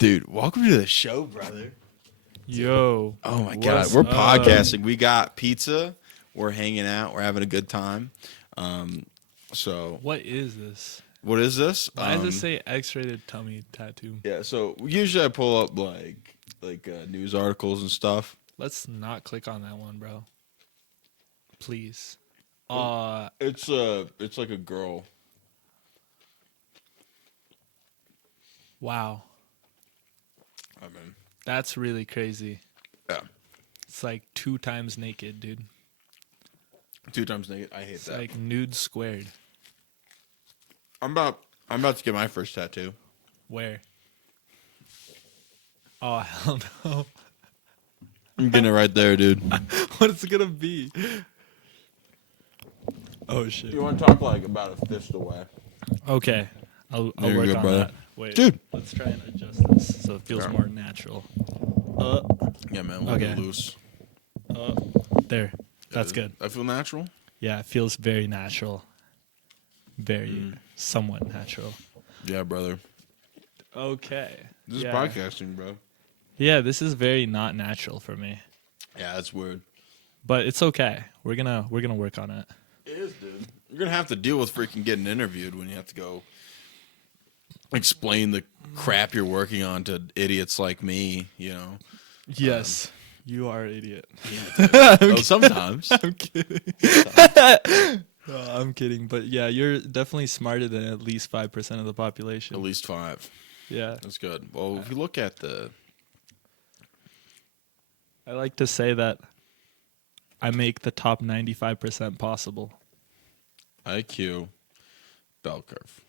Dude, welcome to the show, brother. Yo. Oh my God, what's we're up? podcasting. We got pizza. We're hanging out. We're having a good time. So What is this? what is this? Why does it say X-rated tummy tattoo? Yeah. So usually I pull up like news articles and stuff. Let's not click on that one, bro. Please. It's like a girl. Wow. I mean, That's really crazy. yeah, It's like 2 times naked, dude. 2 times naked. I hate It's that. like nude squared. I'm about to get my first tattoo. Where? Oh, hell no. I'm getting it right there, dude. What's it gonna be? Oh, shit. You want to talk like about a fist away? Okay. I'll There you work go, on brother. that. Wait. Dude. Let's try and adjust this so it feels Yeah. more natural. Yeah, man. We'll Okay. get loose. There. That's good. I feel natural. Yeah, it feels very natural. Very somewhat natural. Yeah, brother. Okay. This Yeah. is podcasting, bro. Yeah, this is very not natural for me. Yeah, that's weird. But it's okay. We're gonna work on it. It is, dude. You're gonna have to deal with freaking getting interviewed when you have to go explain the crap you're working on to idiots like me. You know. Yes. You are an idiot. Oh, sometimes. I'm kidding. No, I'm kidding. But yeah, you're definitely smarter than at least 5% of the population. At least 5. Yeah. That's good. Well, if you look at the I like to say that I make the top 95% possible. IQ bell curve,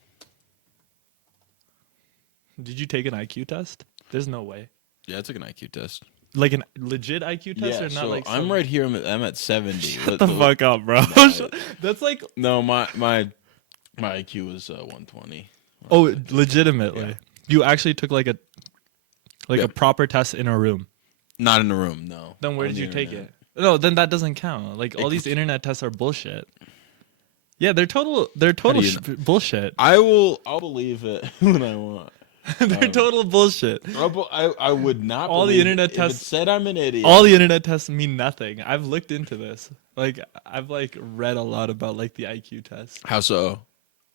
Did you take an IQ test? There's no way. yeah, I took an IQ test. Like an legit IQ test or not like I'm some- right here. I'm at 70. Shut the fuck up, bro. That's like No, my IQ was 120. oh, legitimately. Yeah. You actually took like a Yeah. proper test in a room. Not in the room, no. Then where On did the you take internet. it? No, then that doesn't count. Like all It these could- internet tests are bullshit. Yeah, they're total do you bullshit. I'll believe it when I want. They're total bullshit. I would not. All the believe internet it. tests- If it said I'm an idiot. All the internet tests mean nothing. I've looked into this. Like I've like read a lot about like the IQ test. How so?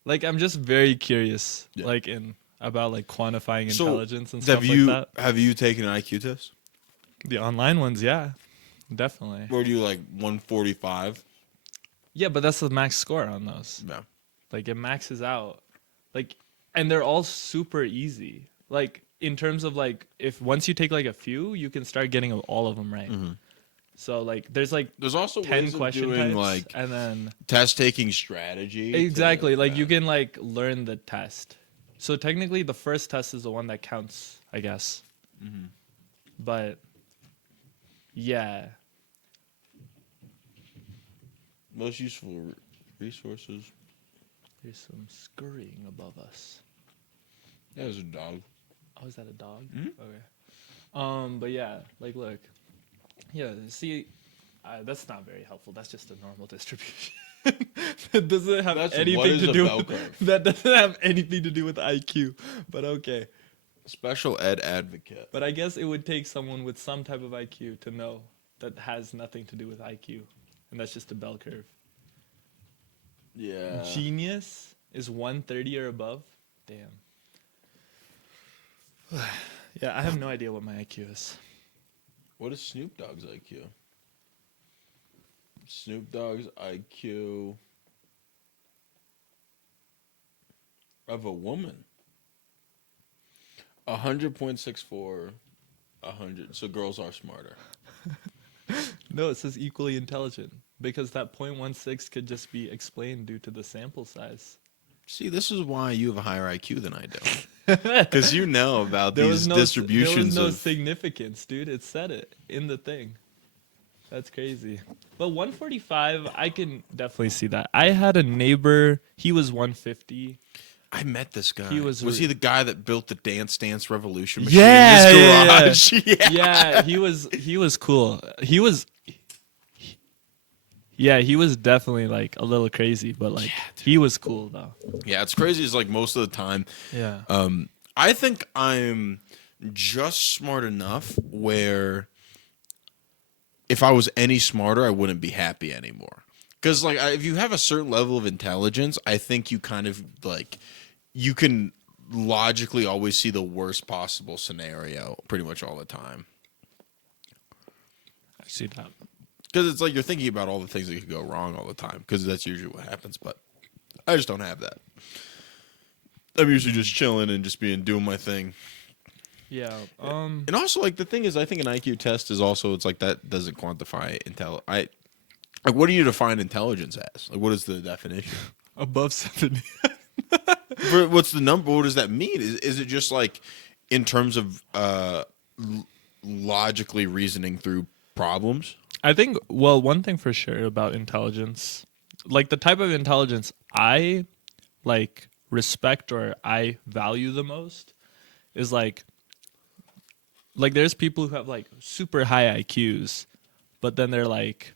Like I'm just very curious Yeah. like in about like quantifying So, intelligence and stuff like that. Have you taken an IQ test? The online ones, yeah. Definitely. Were you like 145? Yeah, but that's the max score on those. No. Like it maxes out. Like and they're all super easy. Like in terms of like if once you take like a few, you can start getting all of them right. So like there's like There's also 10 ways of question doing types like and then test taking strategy. exactly to- like you can like learn the test. So technically the first test is the one that counts, I guess. But yeah. most useful resources. There's some scurrying above us. Yeah, there's a dog. Oh, is that a dog? Mhm. Okay. But yeah, like, look. Yeah, see, that's not very helpful. That's just a normal distribution. That doesn't have What anything is to a do bell with, curve? that doesn't have anything to do with IQ. But okay. Special ed advocate. But I guess it would take someone with some type of IQ to know that has nothing to do with IQ. And that's just a bell curve. Yeah. Genius is 130 or above. Damn. Yeah, I have no idea what my IQ is. What is Snoop Dogg's IQ? Snoop Dogg's IQ of a woman. 100.64. 100. So girls are smarter. No, it says equally intelligent because that 0.16 could just be explained due to the sample size. See, this is why you have a higher IQ than I do. Because you know about There these was distributions no of. significance, dude. It said it in the thing. That's crazy. But 145, I can definitely see that. I had a neighbor. He was 150. I met this guy. He was he the guy that built the Dance Dance Revolution machine Yeah, in his yeah, yeah. garage? Yeah. Yeah, he was cool. He was definitely like a little crazy, but like he was cool though. Yeah, it's crazy. It's like most of the time. Yeah. I think I'm just smart enough where if I was any smarter, I wouldn't be happy anymore. Because like if you have a certain level of intelligence, I think you kind of like you can logically always see the worst possible scenario pretty much all the time. I see that. Because it's like you're thinking about all the things that could go wrong all the time. Because that's usually what happens. But I just don't have that. I'm usually just chilling and just doing my thing. Yeah. And also, like the thing is, I think an IQ test is also it's like that doesn't quantify like what do you define intelligence as? Like what is the definition? Above 70. What's the number? What does that mean? Is it just like in terms of logically reasoning through problems? I think, well, one thing for sure about intelligence, like the type of intelligence I like respect or I value the most is like there's people who have like super high IQs, but then they're like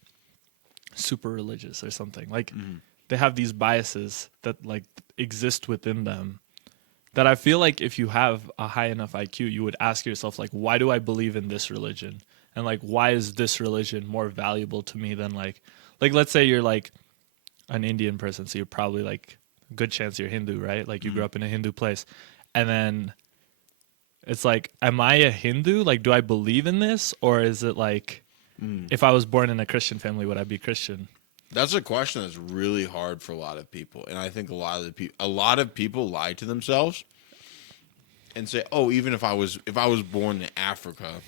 super religious or something. Like they have these biases that like exist within them that I feel like if you have a high enough IQ, you would ask yourself like, why do I believe in this religion? And like, why is this religion more valuable to me than like let's say you're like an Indian person, so you're probably like good chance you're Hindu, right? Like you grew up in a Hindu place, and then it's like, am I a Hindu? Like, do I believe in this, or is it like, if I was born in a Christian family, would I be Christian? That's a question that's really hard for a lot of people, and I think a lot of people lie to themselves and say, "Oh, even if I was born in Africa,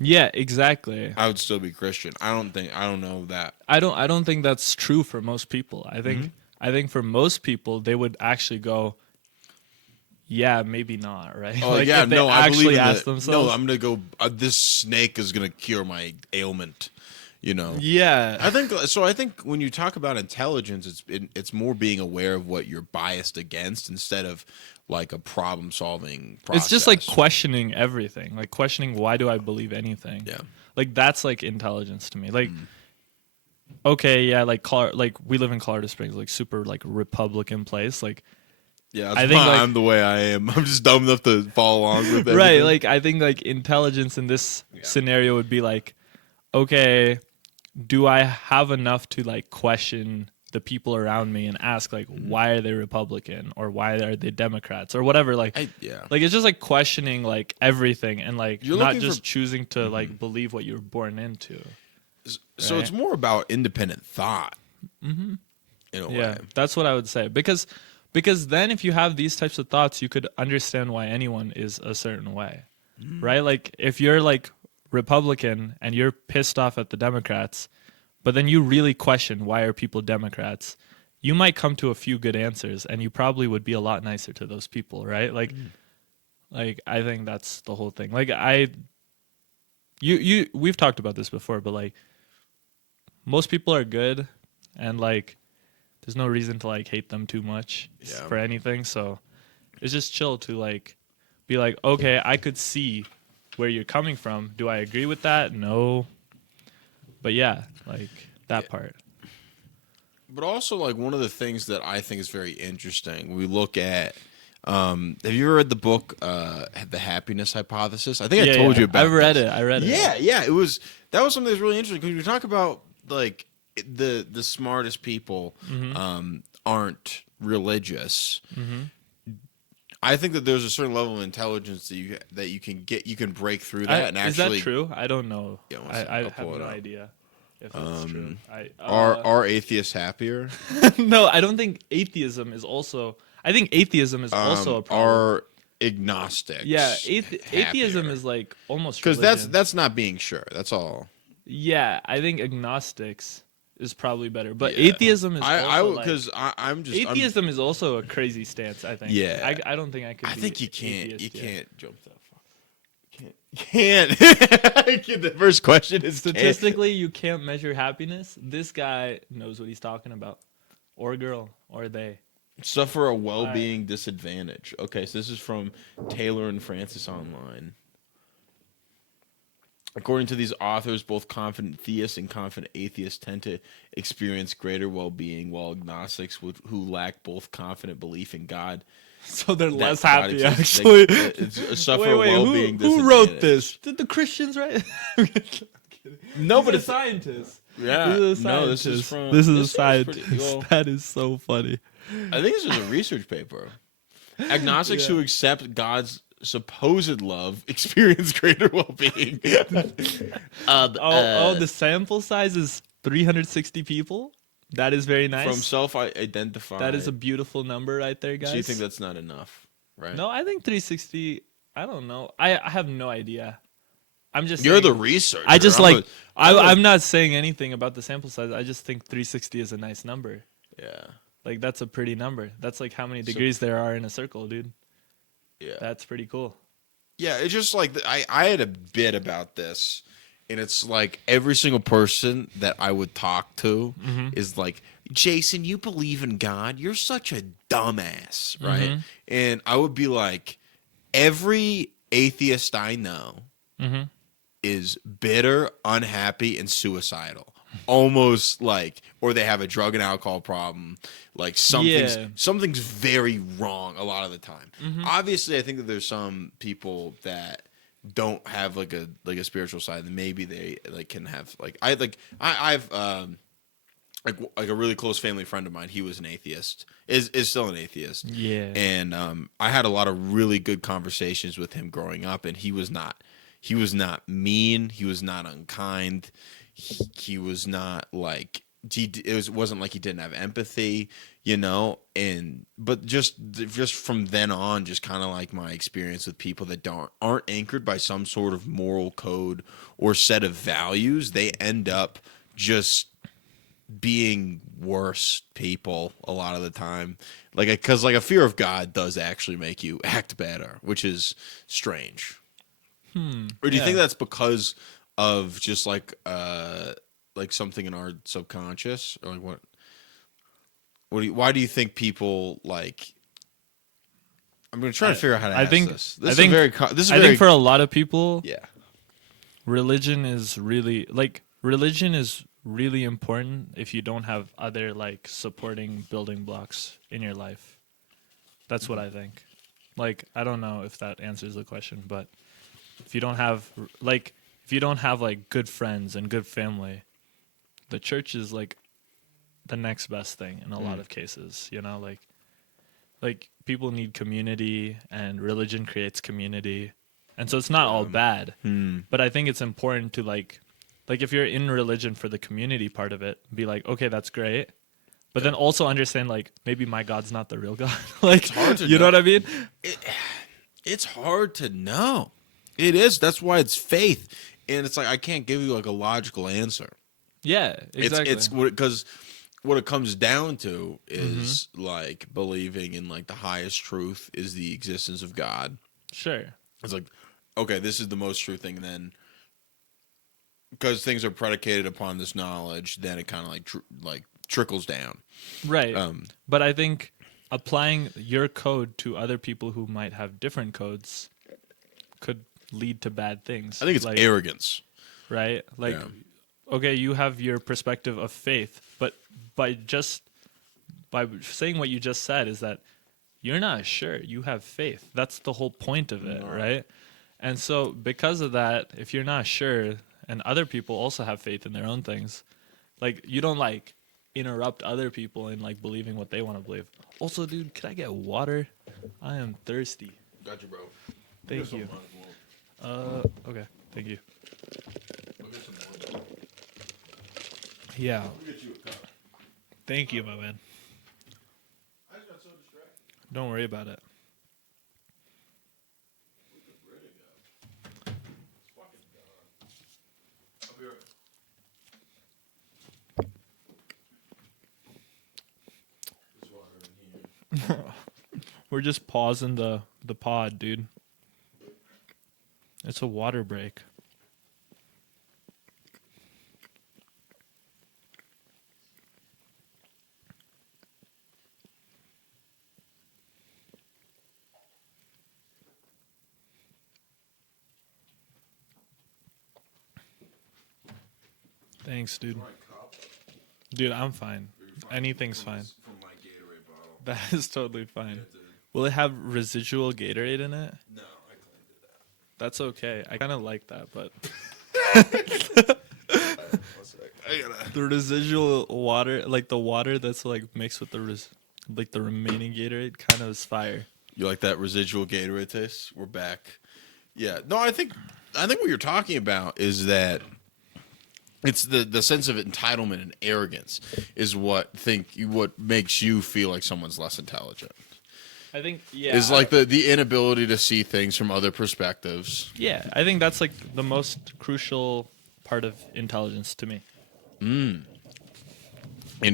Yeah, exactly. I would still be Christian." I don't know that. I don't think that's true for most people. I think for most people they would actually go, yeah, maybe not, right? Oh like yeah, if they no, I believe in ask that. themselves. No, I'm gonna go. This snake is gonna cure my ailment. You know. Yeah. I think so. I think when you talk about intelligence, it's more being aware of what you're biased against instead of like a problem solving process. It's just like questioning everything, like questioning why do I believe anything. Yeah. Like that's like intelligence to me. Like, okay, yeah, like we live in Colorado Springs, like super like Republican place, like. Yeah, I think like, I'm the way I am. I'm just dumb enough to follow along with everything. right. Like I think like intelligence in this scenario would be like, okay, do I have enough to like question the people around me and ask like why are they Republican or why are they Democrats or whatever, like like it's just like questioning like everything and like You're not just choosing to like believe what you were born into. So right? it's more about independent thought in a way. That's what I would say, because then if you have these types of thoughts you could understand why anyone is a certain way, right? Like if you're like Republican and you're pissed off at the Democrats, but then you really question why are people Democrats, you might come to a few good answers and you probably would be a lot nicer to those people, right? Like like I think that's the whole thing. Like we've talked about this before, but like most people are good and like there's no reason to like hate them too much for anything, so it's just chill to like be like, okay, I could see where you're coming from. Do I agree with that? No. But yeah, like that part. But also, like, one of the things that I think is very interesting, we look at, have you ever read the book, The Happiness Hypothesis? I think I told you about it. I read it. Yeah, that was something that's really interesting because we talk about, like, the smartest people aren't religious. I think that there's a certain level of intelligence that you can break through that and actually. Is that true? I don't know. Yeah, I have no idea if that's true. Are atheists happier? No, I don't think atheism is also. I think atheism is also a problem. Are agnostics? Yeah, atheism is like almost because religion. that's not being sure. That's all. Yeah, I think agnostics is probably better, but atheism is atheism is also a crazy stance. I think. Yeah, I don't think I could. I think you can't. Atheist, you can't jump that far. Can't. The first question is statistically you can't measure happiness. This guy knows what he's talking about, or girl, or they. Suffer a well-being disadvantage. Okay, so this is from Taylor and Francis Online. According to these authors, both confident theists and confident atheists tend to experience greater well-being, while agnostics who lack both confident belief in God So they're less God happy, exists. actually. It's suffer Wait, well-being. who wrote disadvantage. this? Did the Christians write? I'm kidding. No, These but are it's scientists. yeah. This is a No, this is scientist. from. This is a This seems pretty. scientist. Well, That is so funny. I think this is a research paper. Agnostics Yeah. who accept God's supposed love experience greater well-being. The sample size is 360 people. That is very nice. From self-identified. That is a beautiful number right there, guys. So you think that's not enough, right? No, I think 360. I don't know. I have no idea. I'm just. You're saying, the researcher. I just I'm I'm not saying anything about the sample size. I just think 360 is a nice number. Yeah. Like that's a pretty number. That's like how many degrees there are in a circle, dude. Yeah. That's pretty cool. Yeah, it's just like I had a bit about this, and it's like every single person that I would talk to is like, Jason, you believe in God? You're such a dumbass, right? And I would be like, every atheist I know is bitter, unhappy, and suicidal. Almost like, or they have a drug and alcohol problem. Like something's very wrong a lot of the time. Obviously, I think that there's some people that don't have like a spiritual side, and maybe they like can have I've like a really close family friend of mine. He was an atheist, is still an atheist. Yeah. And I had a lot of really good conversations with him growing up, and he was not mean. He was not unkind. He was not like wasn't like he didn't have empathy, but just from then on, just kind of like my experience with people that aren't anchored by some sort of moral code or set of values, they end up just being worse people a lot of the time. Because a fear of God does actually make you act better, which is strange. Or do you think that's because of just like something in our subconscious, or like what? Why do you think people like? I'm gonna try to figure out how to ask this. I think for a lot of people, yeah, religion is really important if you don't have other like supporting building blocks in your life. That's what I think. Like, I don't know if that answers the question, but if you don't have like good friends and good family, the church is like the next best thing in a lot of cases, like people need community, and religion creates community. And so it's not all bad, but I think it's important to like if you're in religion for the community part of it, be like, okay, that's great. But then also understand, like, maybe my God's not the real God. Like, it's hard to you know what I mean? It's hard to know. It is. That's why it's faith. And it's like, I can't give you like a logical answer. Yeah, exactly. It's because what it comes down to is like believing in like the highest truth is the existence of God. Sure. It's like, okay, this is the most true thing. Then, because things are predicated upon this knowledge, then it kind of like trickles down. Right. But I think applying your code to other people who might have different codes could lead to bad things. I think it's like, arrogance. Right? Like, okay, you have your perspective of faith, but by saying what you just said is that you're not sure. You have faith. That's the whole point of it, right? And so because of that, if you're not sure, and other people also have faith in their own things, like, you don't like interrupt other people in like believing what they want to believe. Also, dude, could I get water? I am thirsty. Got you, bro. Thank you. Okay. Thank you. Yeah. Thank you, my man. I just got so distracted. Don't worry about it. We're just pausing the pod, dude. It's a water break. Thanks, dude. Dude, I'm fine. Anything's fine. From my Gatorade bottle. That is totally fine. Will it have residual Gatorade in it? No, I cleaned it out. That's okay. I kind of like that, but I gotta. the residual water, like the water that's like mixed with like the remaining Gatorade, kind of is fire. You like that residual Gatorade taste? We're back. Yeah. No, I think what you're talking about is that it's the sense of entitlement and arrogance is what makes you feel like someone's less intelligent. I think Is like the inability to see things from other perspectives. yeah, I think that's like the most crucial part of intelligence to me. And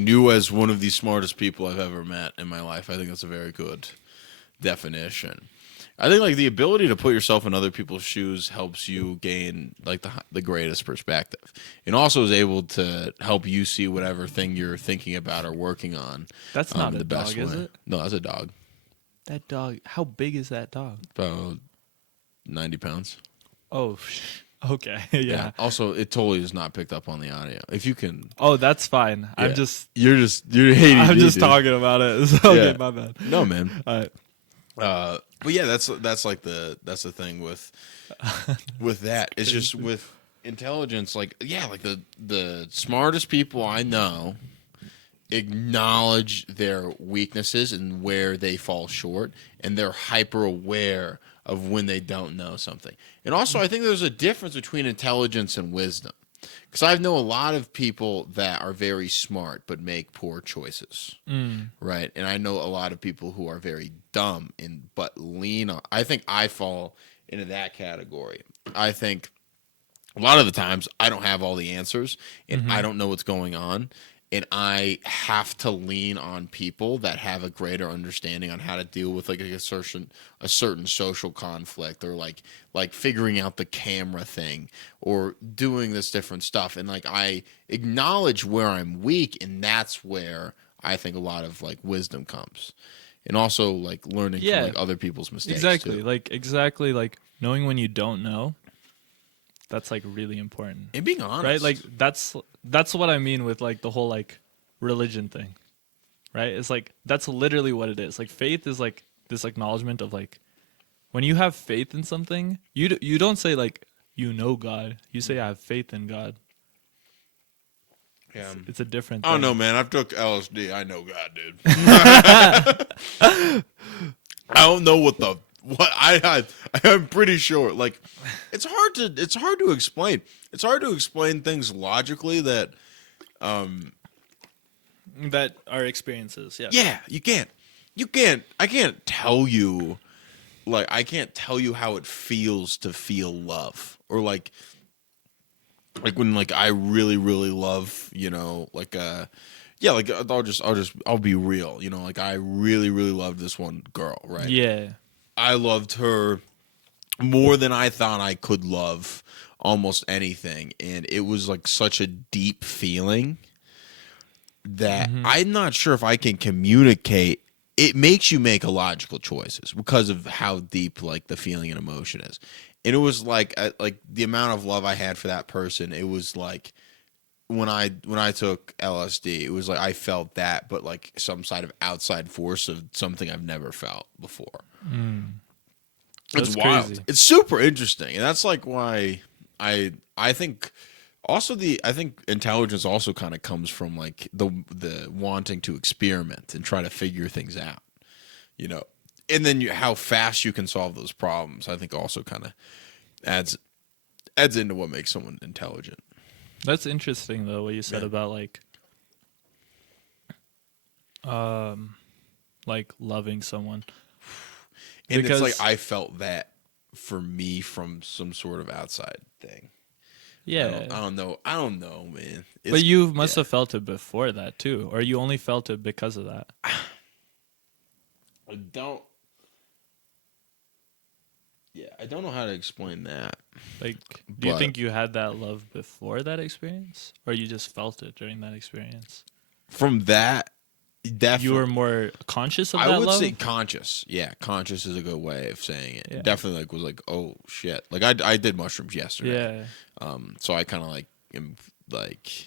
you, as one of the smartest people I've ever met in my life, I think that's a very good definition. I think like the ability to put yourself in other people's shoes helps you gain like the greatest perspective, and also is able to help you see whatever thing you're thinking about or working on. That's not the a best dog, is way. it? No, that's a dog. That dog. How big is that dog? About 90 pounds. Oh, okay, yeah. Also, it totally is not picked up on the audio. If you can, Oh, that's fine. yeah. You're you're hating. I'm me, just dude. talking about it. So, okay, Yeah. my bad. No, man. All right. But yeah, that's like that's the thing with that. It's just with intelligence, like yeah, like the smartest people I know acknowledge their weaknesses and where they fall short, and they're hyper aware of when they don't know something. And also, I think there's a difference between intelligence and wisdom. Because I know a lot of people that are very smart but make poor choices, right? And I know a lot of people who are very dumb but lean on. I think I fall into that category. I think a lot of the times I don't have all the answers and I don't know what's going on, and I have to lean on people that have a greater understanding on how to deal with like a certain social conflict, or like figuring out the camera thing, or doing this different stuff. And like I acknowledge where I'm weak, and that's where I think a lot of like wisdom comes. And also like learning Yeah. from like other people's mistakes. Exactly. Too. Exactly like knowing when you don't know. That's like really important. And being honest. Right? Like that's what I mean with like the whole like religion thing. Right? It's like that's literally what it is. Like faith is like this acknowledgement of like when you have faith in something, you don't say like you know God. You say I have faith in God. Yeah. It's a different I thing. don't know, man. I've took LSD. I know God, dude. I don't know what I'm pretty sure. Like, it's hard to explain. It's hard to explain things logically that. That are experiences, yeah. Yeah, you can't. I can't tell you. Like, I can't tell you how it feels to feel love, or like when like I really really love, you know, like yeah, like I'll be real, you know, like I really really loved this one girl, right? Yeah. I loved her more than I thought I could love almost anything, and it was like such a deep feeling that I'm not sure if I can communicate. It makes you make illogical choices because of how deep like the feeling and emotion is. And it was like the amount of love I had for that person. It was like when I took LSD, it was like I felt that, but like some side of outside force of something I've never felt before. It's That's wild. crazy. It's super interesting, and that's like why I think also I think intelligence also kind of comes from like the wanting to experiment and try to figure things out, you know. And then how fast you can solve those problems, I think also kind of adds into what makes someone intelligent. That's interesting though, what you said Yeah. about like loving someone. And Because- it's like I felt that for me from some sort of outside thing. Yeah. I don't know, man. But you must have felt it before that too, or you only felt it because of that. I don't. Yeah, I don't know how to explain that. Like, do you But- think you had that love before that experience, or you just felt it during that experience? From that, definitely. You were more conscious of that I would love? say conscious. Yeah, conscious is a good way of saying it. Yeah. Definitely, like was like, oh shit. Like I did mushrooms yesterday. Yeah. So I kind of like am like,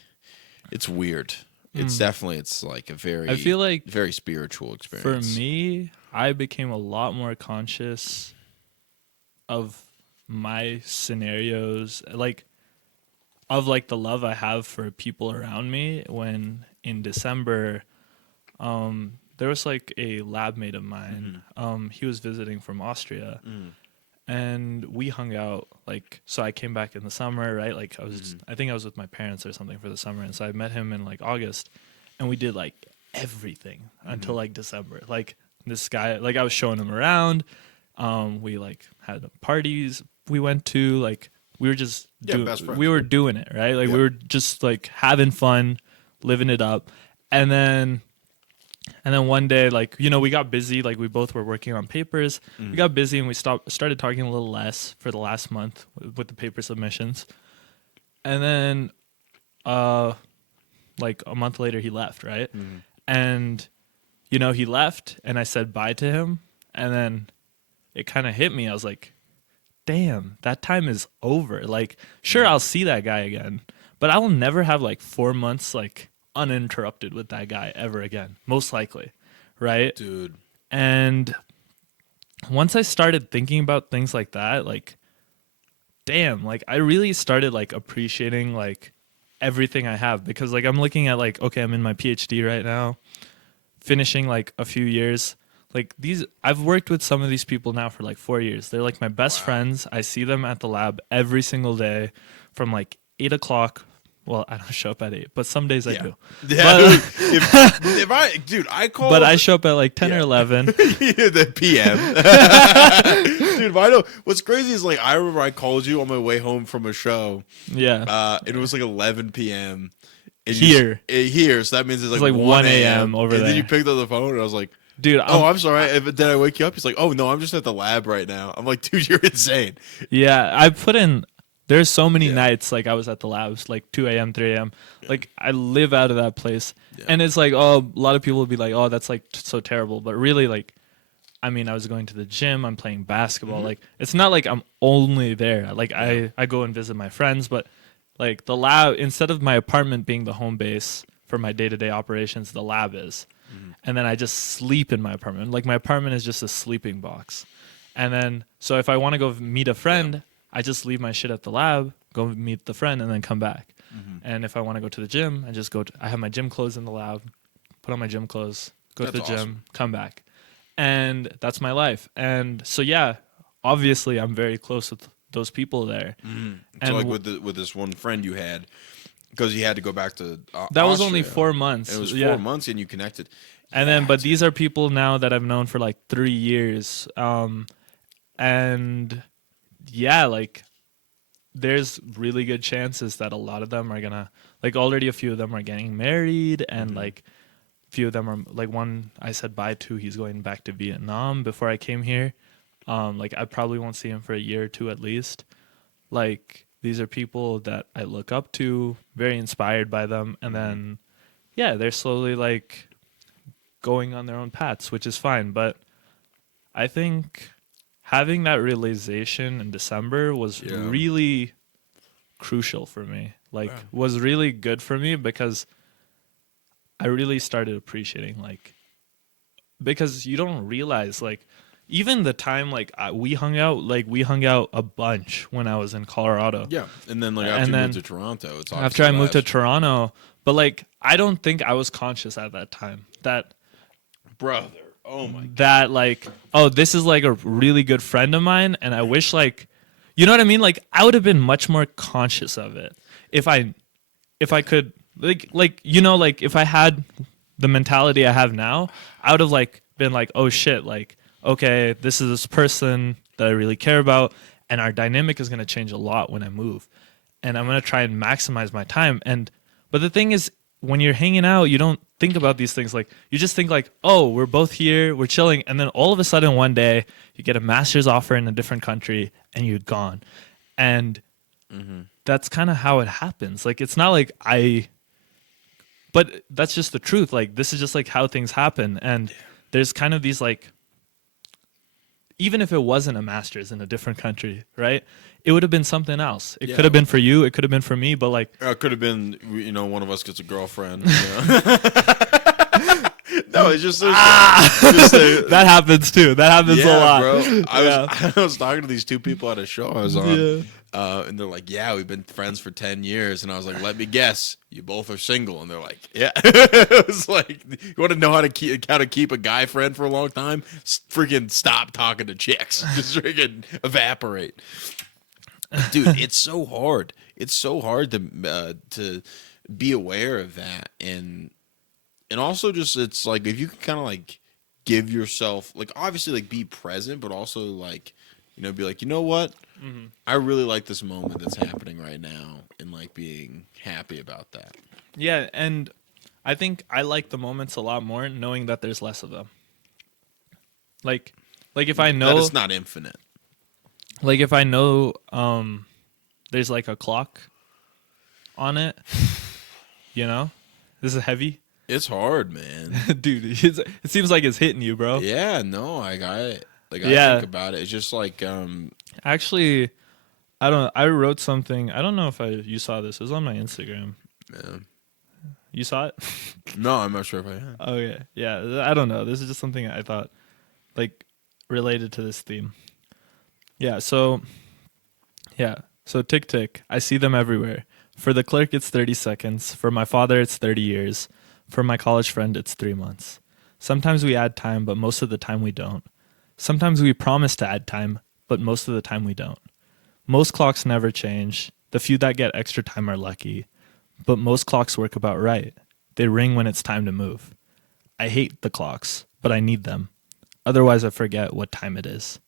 it's weird. It's definitely it's like a very. I feel like very spiritual experience. for me, I became a lot more conscious of my scenarios, like of like the love I have for people around me when in December there was like a lab mate of mine. He was visiting from Austria and we hung out like so I came back in the summer, right? Like I think I was with my parents or something for the summer and so I met him in like August and we did like everything until like December. Like this guy, like I was showing him around. We like had parties we went to, like we were just best friends. we were doing it, right? Like we were just like having fun, living it up. And then one day, like, you know, we got busy, like we both were working on papers. We got busy and we started talking a little less for the last month with the paper submissions. And then like a month later he left, right? And you know, he left and I said bye to him and then it kind of hit me. I was like, damn, that time is over. Like, sure, I'll see that guy again, but I will never have like 4 months like uninterrupted with that guy ever again, most likely, right? Dude. And once I started thinking about things like that, like, damn, like I really started like appreciating like everything I have because like I'm looking at like, okay, I'm in my PhD right now, finishing like a few years. Like these, I've worked with some of these people now for like 4 years. They're like my best friends. I see them at the lab every single day from like 8 o'clock. Well, I don't show up at 8, but some days I do. Yeah, But, if I call. but I show up at like 10 or 11. The PM. Dude, if I know. What's crazy is like, I remember I called you on my way home from a show. Yeah. It was like 11 PM. Here. Here, so that means it's It's like like 1 a.m. over and there. then you picked up the phone and I was like, Dude, oh, I'm sorry. Did I wake you up? He's like, oh, no, I'm just at the lab right now. I'm like, dude, you're insane. yeah, I put in. There's so many nights like I was at the labs, like 2 a.m., 3 a.m. Like I live out of that place, and it's like, oh, a lot of people will be like, oh, that's like so terrible, but really, like, I mean, I was going to the gym, I'm playing basketball. Like, it's not like I'm only there. Like I go and visit my friends, but like the lab, instead of my apartment being the home base for my day-to-day operations, the lab is. And then I just sleep in my apartment. Like my apartment is just a sleeping box. And then, so if I want to go meet a friend, I just leave my shit at the lab, go meet the friend, and then come back. And if I want to go to the gym, I just I have my gym clothes in the lab, put on my gym clothes, go to the gym, come back. And that's my life. And so, yeah, obviously I'm very close with those people there. And And so like with this one friend you had, because he had to go back to that was only Austria. 4 months. And it was 4 months and you connected. And then, but these are people now that I've known for like 3 years. And yeah, like there's really good chances that a lot of them are gonna, like already a few of them are getting married and like a few of them are like one I said bye to, he's going back to Vietnam before I came here. Like I probably won't see him for a year or two at least. Like these are people that I look up to, very inspired by them. And then, yeah, they're slowly like going on their own paths, which is fine. But I think having that realization in December was really crucial for me. Like, was really good for me because I really started appreciating, like, because you don't realize, like, even the time, like, we hung out a bunch when I was in Colorado. Yeah, and then like after you moved to Toronto, it's after I moved to Toronto, but like, I don't think I was conscious at that time that, brother, oh my, that like, oh, this is like a really good friend of mine, and I wish, like, you know what I mean? Like, I would have been much more conscious of it if I could, like, you know, like if I had the mentality I have now, I would have like been like, oh shit, like, okay, this is this person that I really care about, and our dynamic is going to change a lot when I move, and I'm going to try and maximize my time. But the thing is, when you're hanging out, you don't think about these things. Like, you just think like, oh, we're both here, we're chilling, and then all of a sudden one day you get a master's offer in a different country and you're gone. And that's kind of how it happens. Like, it's not like but that's just the truth. Like, this is just like how things happen. And there's kind of these like, even if it wasn't a master's in a different country, right? It would have been something else. It could have been for you. It could have been for me. But like, it could have been, you know, one of us gets a girlfriend. You know? No, it's just, just That happens too. That happens a lot. bro. Yeah. I was talking to these two people at a show I was on, Yeah. and they're like, "Yeah, we've been friends for 10 years," and I was like, "Let me guess, you both are single," and they're like, "Yeah." It was like, you want to know how to keep a guy friend for a long time? Freaking stop talking to chicks. Just freaking evaporate, dude. It's so hard. It's so hard to be aware of that, and also just it's like if you can kind of like give yourself like obviously like be present, but also like be like you know what, I really like this moment that's happening right now, and like being happy about that. Yeah, and I think I like the moments a lot more knowing that there's less of them. Like if I That know it's not infinite. like if I know there's like a clock on it, This is heavy. It's hard, man. Dude, it seems like it's hitting you, bro. Yeah, no, I got it. Like I Yeah. think about it. It's just like Actually, I wrote something. I don't know if you saw this. It was on my Instagram. man. You saw it? No, I'm not sure if I have. Okay. Yeah, I don't know. This is just something I thought like related to this theme. Yeah, so tick tick. I see them everywhere. For the clerk it's 30 seconds. For my father it's 30 years. For my college friend it's 3 months. Sometimes we add time, but most of the time we don't. Sometimes we promise to add time, but most of the time we don't. Most clocks never change. The few that get extra time are lucky. But most clocks work about right. They ring when it's time to move. I hate the clocks, but I need them. Otherwise I forget what time it is.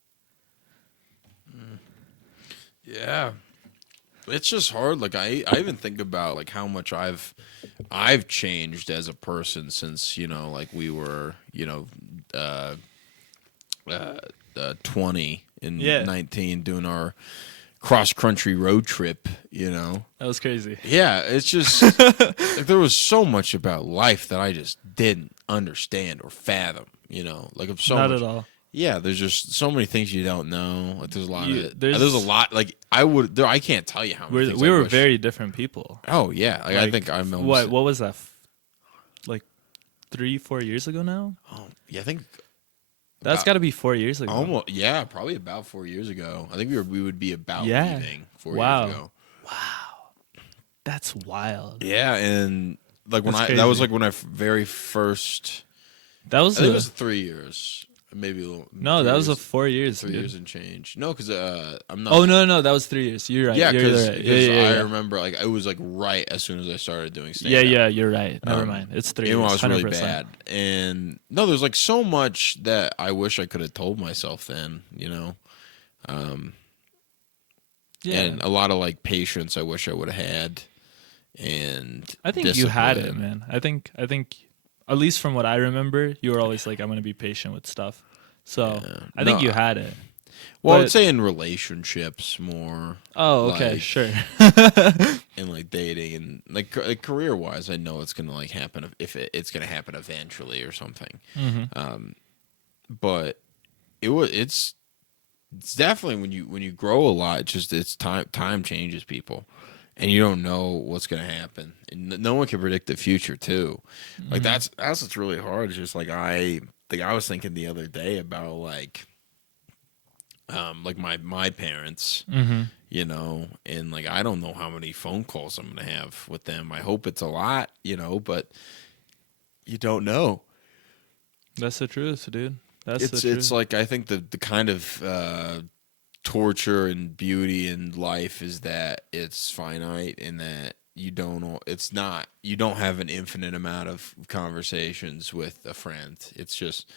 Yeah. It's just hard. Like I even think about like how much I've changed as a person since, like we were, 20 and Yeah. 19 doing our cross country road trip, That was crazy. Yeah, it's just like there was so much about life that I just didn't understand or fathom, like of so Not much. at all. Yeah, there's just so many things you don't know. Like there's a lot there's there's a lot like I can't tell you how many things We I were wish- very different people. Oh yeah, like, I think I'm almost, what was that? Like 3-4 years ago now? Oh, yeah, I think That's got to be 4 years ago. almost yeah, probably about 4 years ago. I think we would be about Yeah. leaving 4 Wow. years ago. That's wild. Yeah, and like when That's that was crazy. like when I very first. That was I think it was 3 years, maybe a little. no, 3 that was years, 4 years. 3 dude. years and change. No, because I'm not. Oh no, that was 3 years. You're right. Yeah, you're because right. Yeah. I remember like it was like right as soon as I started doing stand. Yeah, you're right. Never mind. It's 3 years. It was really 100%. bad, and no, there's like so much that I wish I could have told myself then. Yeah. And a lot of like patience I wish I would have had, and I think you had it, discipline. man. I think at least from what I remember, you were always like, I'm gonna be patient with stuff. So Yeah. I think No, you had it. Well, I would But- say in relationships more, Oh, okay, like- sure. in like dating and like career wise. I know it's gonna like happen if it's gonna happen eventually or something. Mhm. But it's definitely when you grow a lot, it's time changes people, and you don't know what's gonna happen, and no one can predict the future too. Like that's what's really hard. It's just like I was thinking the other day about like my parents, Mhm. and like I don't know how many phone calls I'm gonna have with them. I hope it's a lot, but you don't know. That's the truth, dude. That's the truth. It's like I think the kind of torture and beauty in life is that it's finite, and that you don't have an infinite amount of conversations with a friend. It's just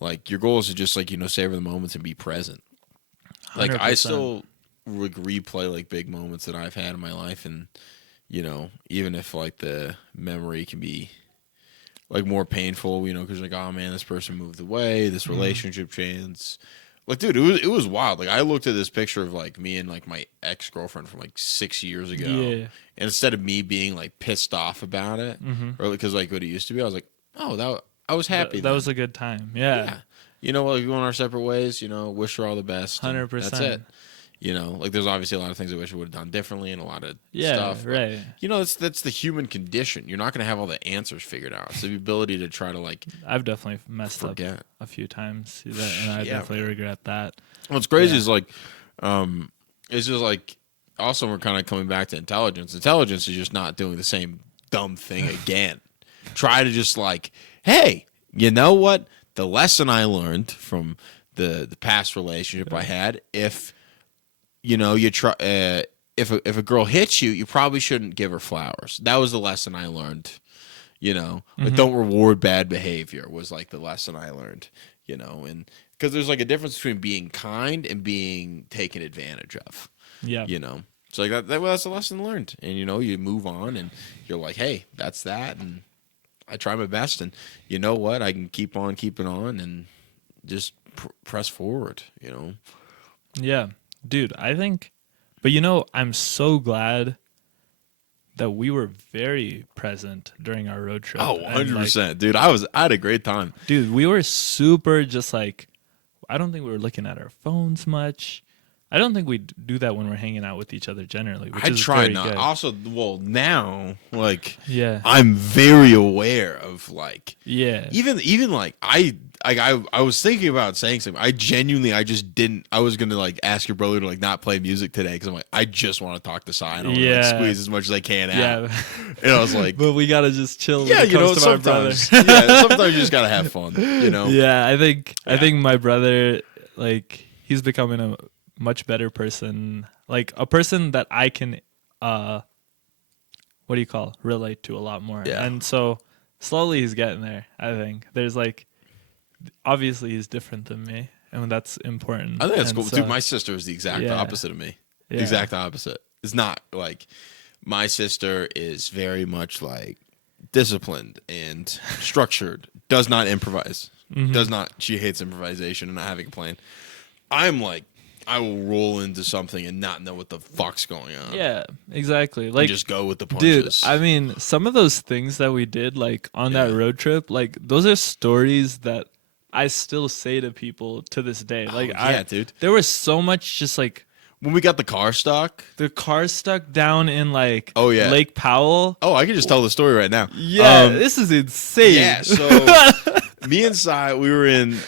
like your goal is to just like savor the moments and be present. Like I 100%. still like replay like big moments that I've had in my life, and even if like the memory can be like more painful, because like, oh man, this person moved away, this relationship changed. Like, dude, it was wild. Like, I looked at this picture of like me and like my ex-girlfriend from like 6 years ago, Yeah. and instead of me being like pissed off about it, or because like what it used to be, I was like, oh, I was happy. That then. was a good time. Yeah. Like we went our separate ways. Wish her all the best. and 100%. That's it. You know, like there's obviously a lot of things I wish I would have done differently and a lot of Yeah, stuff. But, right. you know, that's the human condition. You're not going to have all the answers figured out. It's the ability to try to like I've definitely messed forget. up a few times, and I Yeah, definitely man. regret that. What's crazy Yeah. is like, it's just like, also we're kind of coming back to intelligence. Intelligence is just not doing the same dumb thing again. Try to just like, hey, you know what? The lesson I learned from the past relationship I had, if you know you try, if a girl hits you, you probably shouldn't give her flowers. That was the lesson I learned. You know, like don't reward bad behavior was like the lesson I learned. You know, and because there's like a difference between being kind and being taken advantage of. Yeah. You know, so like well, that's a lesson learned, and you know, you move on, and you're like, hey, that's that, and I try my best, and you know what, I can keep on keeping on, and just press forward. You know, Yeah. Dude, I think, but I'm so glad that we were very present during our road trip. oh, And, 100%, dude. I had a great time. dude, we were super just like, I don't think we were looking at our phones much. I don't think we do that when we're hanging out with each other generally, which I is try very not. good. Also, well, now like Yeah. I'm very aware of like Yeah. even like I was thinking about saying something. I just didn't. I was gonna like ask your brother to like not play music today because I'm like I just want to talk to Sai and I want to like Yeah. squeeze as much as I can out. Yeah. And I was like, But we gotta just chill yeah, when it you know, comes to my brother. sometimes yeah, sometimes you just gotta have fun. You know, Yeah, I Yeah. think my brother, like, he's becoming a much better person, like a person that I can what do you call, relate to a lot more. Yeah. And so slowly he's getting there. I think there's like, obviously he's different than me, and that's important. I think that's And cool. so- Dude, my sister is the exact Yeah. opposite of me. The Yeah. exact opposite. It's not like my sister is very much like disciplined and structured. Does not improvise. Mhm. Does not. She hates improvisation and not having a plan. I'm like, I will roll into something and not know what the fuck's going on. Yeah, exactly. And Like, just go with the dude, punches. I mean, some of those things that we did, like on that Yeah. road trip, like those are stories that I still say to people to this day. Like, yeah, dude. there was so much just like When we got the car stuck. the car stuck down in like Oh, yeah. Lake Powell. Oh, I can just tell the story right now. Yeah, this is insane. Yeah, so me and Sai, we were in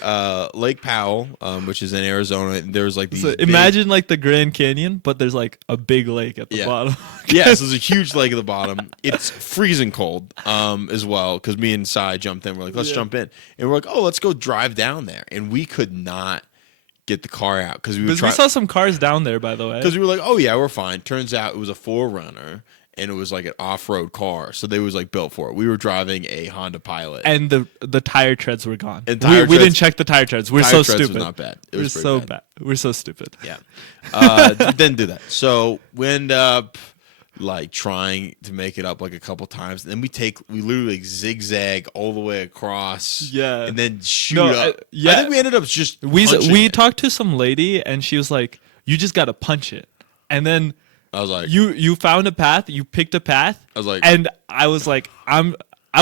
Lake Powell, which is in Arizona, and there was like these So big- imagine like the Grand Canyon, but there's like a big lake at the Yeah. bottom. yeah, so there's a huge lake at the bottom. It's freezing cold as well, because me and Sai jumped in. We're like, let's Yeah. jump in. And we're like, oh, let's go drive down there. And we could not get the car out because we were Because we saw some cars down there, by the way. because we were like, oh yeah, we're fine. Turns out it was a 4Runner and it was like an off-road car, so they was like built for it. We were driving a Honda Pilot, And the tire treads were gone. And we tire didn't treads- check the tire treads. We're Tire so treads stupid. was not bad. It We're was pretty so bad. bad. We're so stupid. Yeah, didn't do that. So we end up like trying to make it up like a couple times, and then we literally like, zigzag all the way across. Yeah. and then shoot No, up. yeah. I think we ended up just We punching it. talked to some lady and she was like, "You just got to punch it." And then I was like, you found a path, you picked a path. I was like, And I was like, I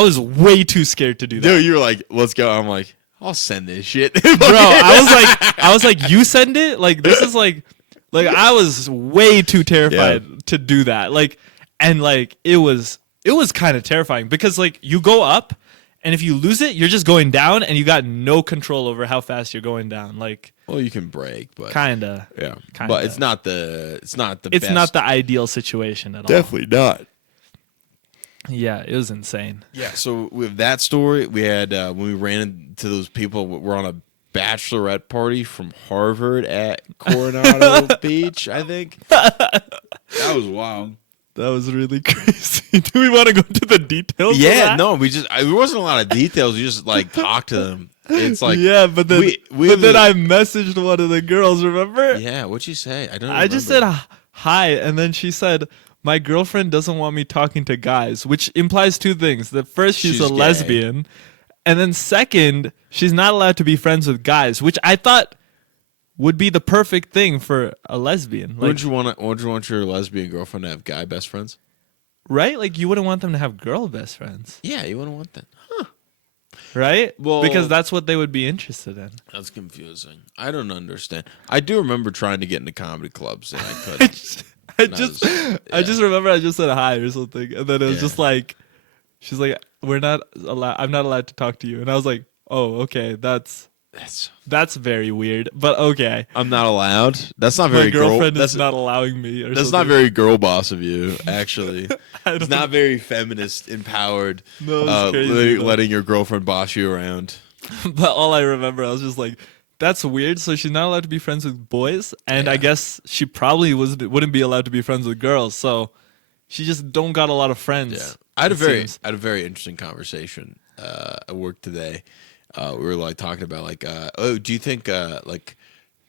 was way too scared to do that. dude, you were like, let's go. I'm like, I'll send this shit, Bro, I was like, you send it? Like this is like I was way too terrified to do that. Like, and like it was kind of terrifying because like you go up and if you lose it, you're just going down and you got no control over how fast you're going down. Like well, you can brake, but kinda. yeah, kinda. but it's not the It's best. not the ideal situation at all. Definitely not. Yeah, it was insane. Yeah, so with that story, we had when we ran into those people, we're on a bachelorette party from Harvard at Coronado Beach, I think. That was wild. That was really crazy. Do we want to go into the details? of Yeah, that? no, there wasn't a lot of details. We just like talked to them. It's like yeah, but then we but then I messaged one of the girls. Remember? yeah. What'd you say? I don't. I just said remember. hi, and then she said, "My girlfriend doesn't want me talking to guys," which implies two things. The first, she's She's a gay. lesbian, and then second, she's not allowed to be friends with guys, which I thought would be the perfect thing for a lesbian. Like, Wouldn't you want your lesbian girlfriend to have guy best friends? right? Like you wouldn't want them to have girl best friends. Yeah, you wouldn't want that. Huh. right? Well, Because that's what they would be interested in. that's confusing. I don't understand. I do remember trying to get into comedy clubs and I couldn't. I And I just remember I just said hi or something, and then it was Yeah. just like, she's like, "We're not allowed. I'm not allowed to talk to you." And I was like, "Oh, okay, that's very weird, but okay." I'm not allowed. That's not My very girlfriend girl. is not allowing me, or That's something. not very girl boss of you, actually. I It's don't- not very feminist, empowered. No, it's crazy, though. Letting your girlfriend boss you around. But all I remember, I was just like, "That's weird." So she's not allowed to be friends with boys, and I Yeah. guess she probably wouldn't be allowed to be friends with girls. So she just don't got a lot of friends. Yeah, I had it seems. a very interesting conversation at work today. We were like talking about like, oh, do you think like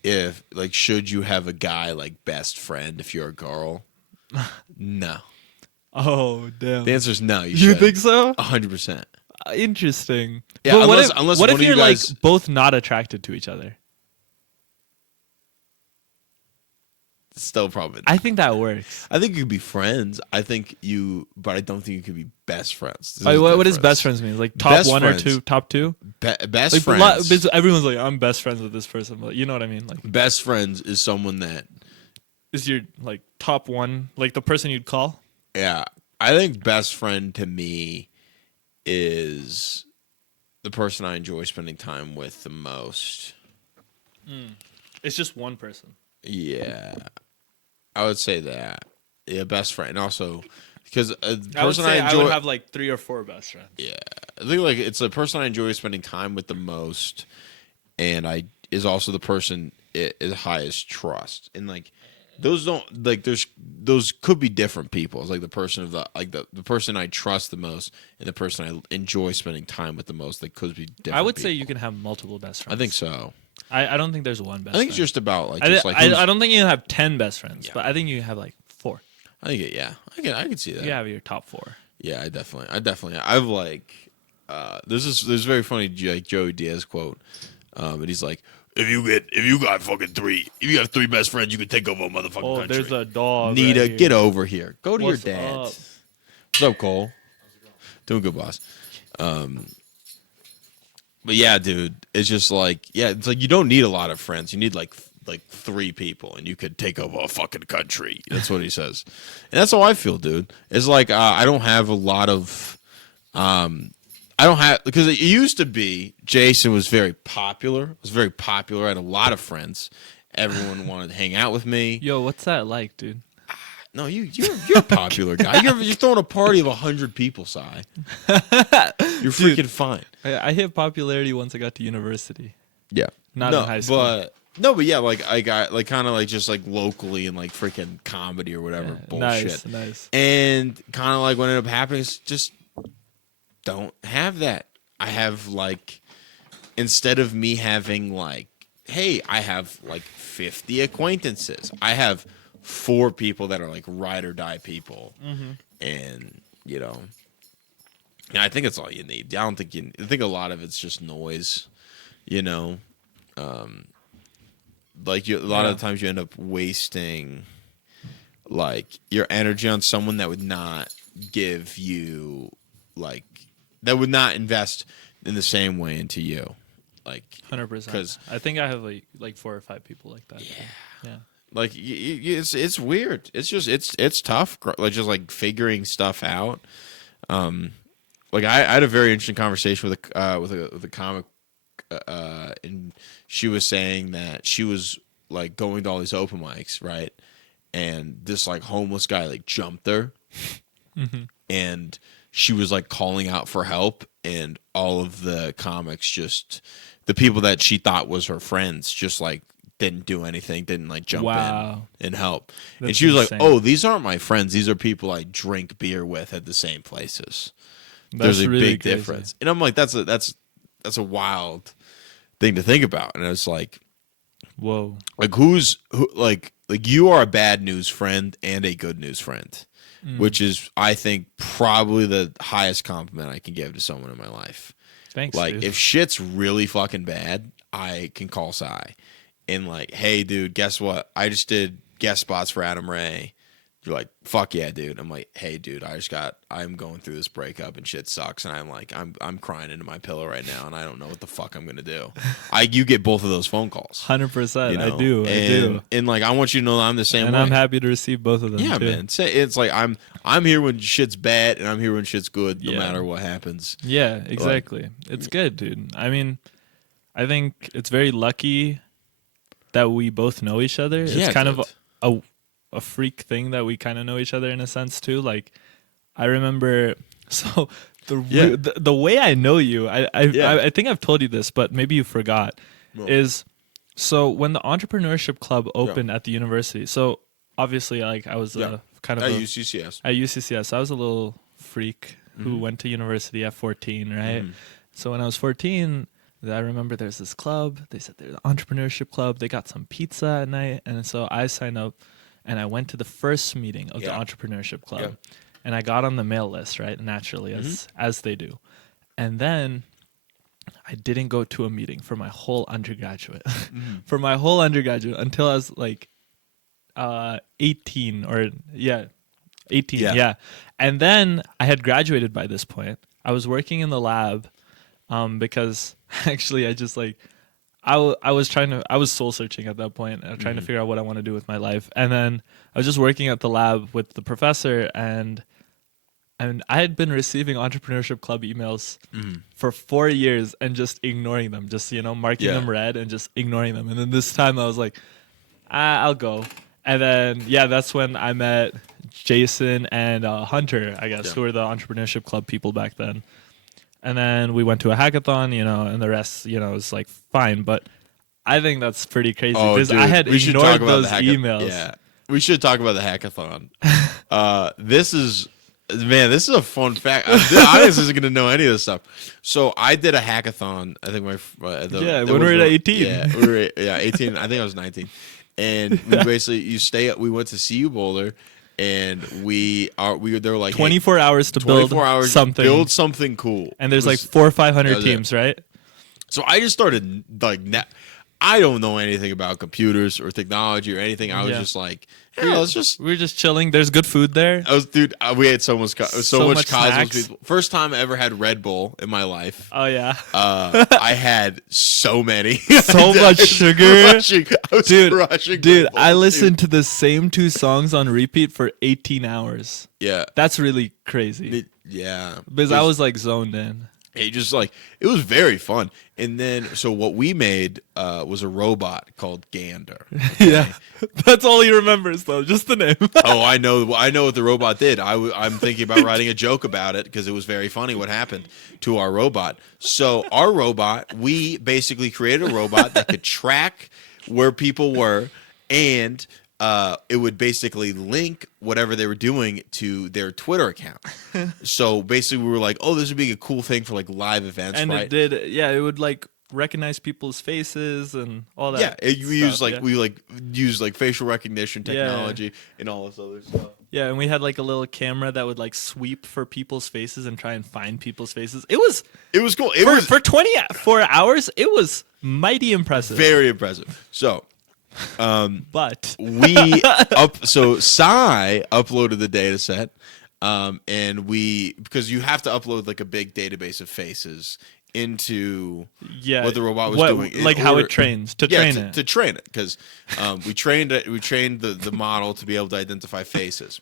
if like should you have a guy like best friend if you're a girl? No. Oh damn! The answer is no. You You should. think so? 100%. Interesting. Yeah, But unless what one if of you you're guys- like both not attracted to each other? Still probably. I think that works. I think you could be friends. But I don't think you could be best friends. There's Like, a what does difference. best friends mean? Like top Best one friends. or two, top two? Best Like friends. because everyone's like, I'm best friends with this person, but you know what I mean? Like, Best friends is someone that, is your like top one like the person you'd call? yeah, I think best friend to me is the person I enjoy spending time with the most. It's just one person. Yeah, I would say that. Yeah, best friend. And also, because the I would person say I enjoy, I would have like 3 or 4 best friends. yeah, I think like it's the person I enjoy spending time with the most, and I is also the person it is highest trust. And like those don't like those could be different people. It's like the person of the person I trust the most and the person I enjoy spending time with the most. They could be different. I would say people. you can have multiple best friends. I think so. I don't think there's one best I think friend. it's just about like I, just like I, who's- I don't think you have 10 best friends, Yeah. but I think you have like 4. I think it, yeah. I can see that. You have your top 4. Yeah, I definitely I've like there's very funny like Joey Diaz quote. And he's like, if you got if you have 3 best friends, you can take over a motherfucking Oh, country. there's a dog. Nita, right here. get over here. Go to What's your dad. up? What's up, Cole? Doing good, boss. But yeah, dude, it's just like it's like you don't need a lot of friends. You need like 3 people, and you could take over a fucking country. That's what he says, and that's how I feel, dude. It's like I don't have a lot of, I don't have because it used to be Jason was very popular. I had a lot of friends. Everyone wanted to hang out with me. Yo, what's that like, dude? No, you're a popular guy. You're throwing a party of 100 people, Si. You're freaking fine. I hit popularity once I got to university. Yeah. Not in high school. But yeah, like I got like kind of like just like locally and like freaking comedy or whatever bullshit. Nice. And kind of like what ended up happening is just don't have that. I have like instead of me having like, hey, I have like 50 acquaintances. I have 4 people that are like ride or die people, and I think it's all you need. I don't think I think a lot of it's just noise, like a lot of the times you end up wasting like your energy on someone that would not give you like that would not invest in the same way into you, like 100%. 'Cause- I think I have like 4 or 5 people like that. Yeah. like it's weird. It's just it's tough. Like just like figuring stuff out. Like I had a very interesting conversation with a comic, and she was saying that she was like going to all these open mics, right? And this like homeless guy like jumped her, and she was like calling out for help, and all of the comics just the people that she thought was her friends just like didn't do anything, didn't like jump Wow. in and help. And That's she was insane. like, "Oh, these aren't my friends. These are people I drink beer with at the same places." That's There's a really big crazy. difference. And I'm like, that's a wild thing to think about. And it's like Whoa. who like you are a bad news friend and a good news friend, which is I think probably the highest compliment I can give to someone in my life. Thanks. Like dude. if shit's really fucking bad, I can call Si and like, hey dude, guess what? I just did guest spots for Adam Ray. You're like, fuck yeah, dude. I'm like, hey, dude, I'm going through this breakup and shit sucks, and I'm crying into my pillow right now, and I don't know what the fuck I'm gonna do. You get both of those phone calls. 100%. You know? I do. And like, I want you to know that I'm the same And way. I'm happy to receive both of them. Yeah, too. man. It's like I'm here when shit's bad, and I'm here when shit's good, no Yeah. matter what happens. Yeah, exactly. It's good, dude. I mean, I think it's very lucky that we both know each other. Yeah, It's kind dude. of a freak thing that we kind of know each other in a sense too. Like, I remember, so the way I know you, I think I've told you this, but maybe you forgot, No. is so when the entrepreneurship club opened at the university. So obviously, like I was kind of At UCCS. at UCCS. I was a little freak who went to university at 14, right? So when I was 14, I remember there's this club. They said they're the entrepreneurship club. They got some pizza at night, and so I signed up. And I went to the first meeting of the entrepreneurship club, and I got on the mail list, right? Naturally, as they do. And then I didn't go to a meeting for my whole undergraduate, until I was like 18 18. Yeah. And then I had graduated by this point. I was working in the lab because actually I just like. I was soul searching at that point, trying to figure out what I want to do with my life. And then I was just working at the lab with the professor, and I had been receiving entrepreneurship club emails for 4 years and just ignoring them, just, marking them red and just ignoring them. And then this time I was like, I'll go. And then, that's when I met Jason and Hunter, I guess, who were the entrepreneurship club people back then. And then we went to a hackathon, and the rest, was like fine. But I think that's pretty crazy because I had ignored those emails. Yeah, we should talk about the hackathon. This is a fun fact. I isn't going to know any of this stuff. So I did a hackathon. I think when we were at 18. Yeah, 18. I think I was 19. And we basically we went to CU Boulder. And they were like 24 hours to build something. Build something cool. And there's like 400 or 500 teams, right? So I just started like I don't know anything about computers or technology or anything. I was just like, we were just chilling. There's good food there. We had so much Cosmos snacks. people. First time I ever had Red Bull in my life. Oh yeah. I had so many. So much sugar. I was crushing dude, Red Bull, I listened to the same 2 songs on repeat for 18 hours. Yeah. That's really crazy. Because I was like zoned in. It was very fun. And then, so what we made was a robot called Gander. Okay? Yeah, that's all he remembers though, just the name. Oh, I know what the robot did. I'm thinking about writing a joke about it because it was very funny what happened to our robot. So our robot, we basically created a robot that could track where people were, and it would basically link whatever they were doing to their Twitter account. So basically, we were like, "Oh, this would be a cool thing for like live events." And right? it did. Yeah, it would like recognize people's faces and all that. Yeah, we use yeah. facial recognition technology and all this other stuff. Yeah, and we had like a little camera that would like sweep for people's faces and try and find people's faces. It was cool. For 24 hours. It was mighty impressive. Very impressive. So. But So Sai uploaded the data set, and because you have to upload like a big database of faces into what the robot was doing, like how it trains to train it because we trained the model to be able to identify faces.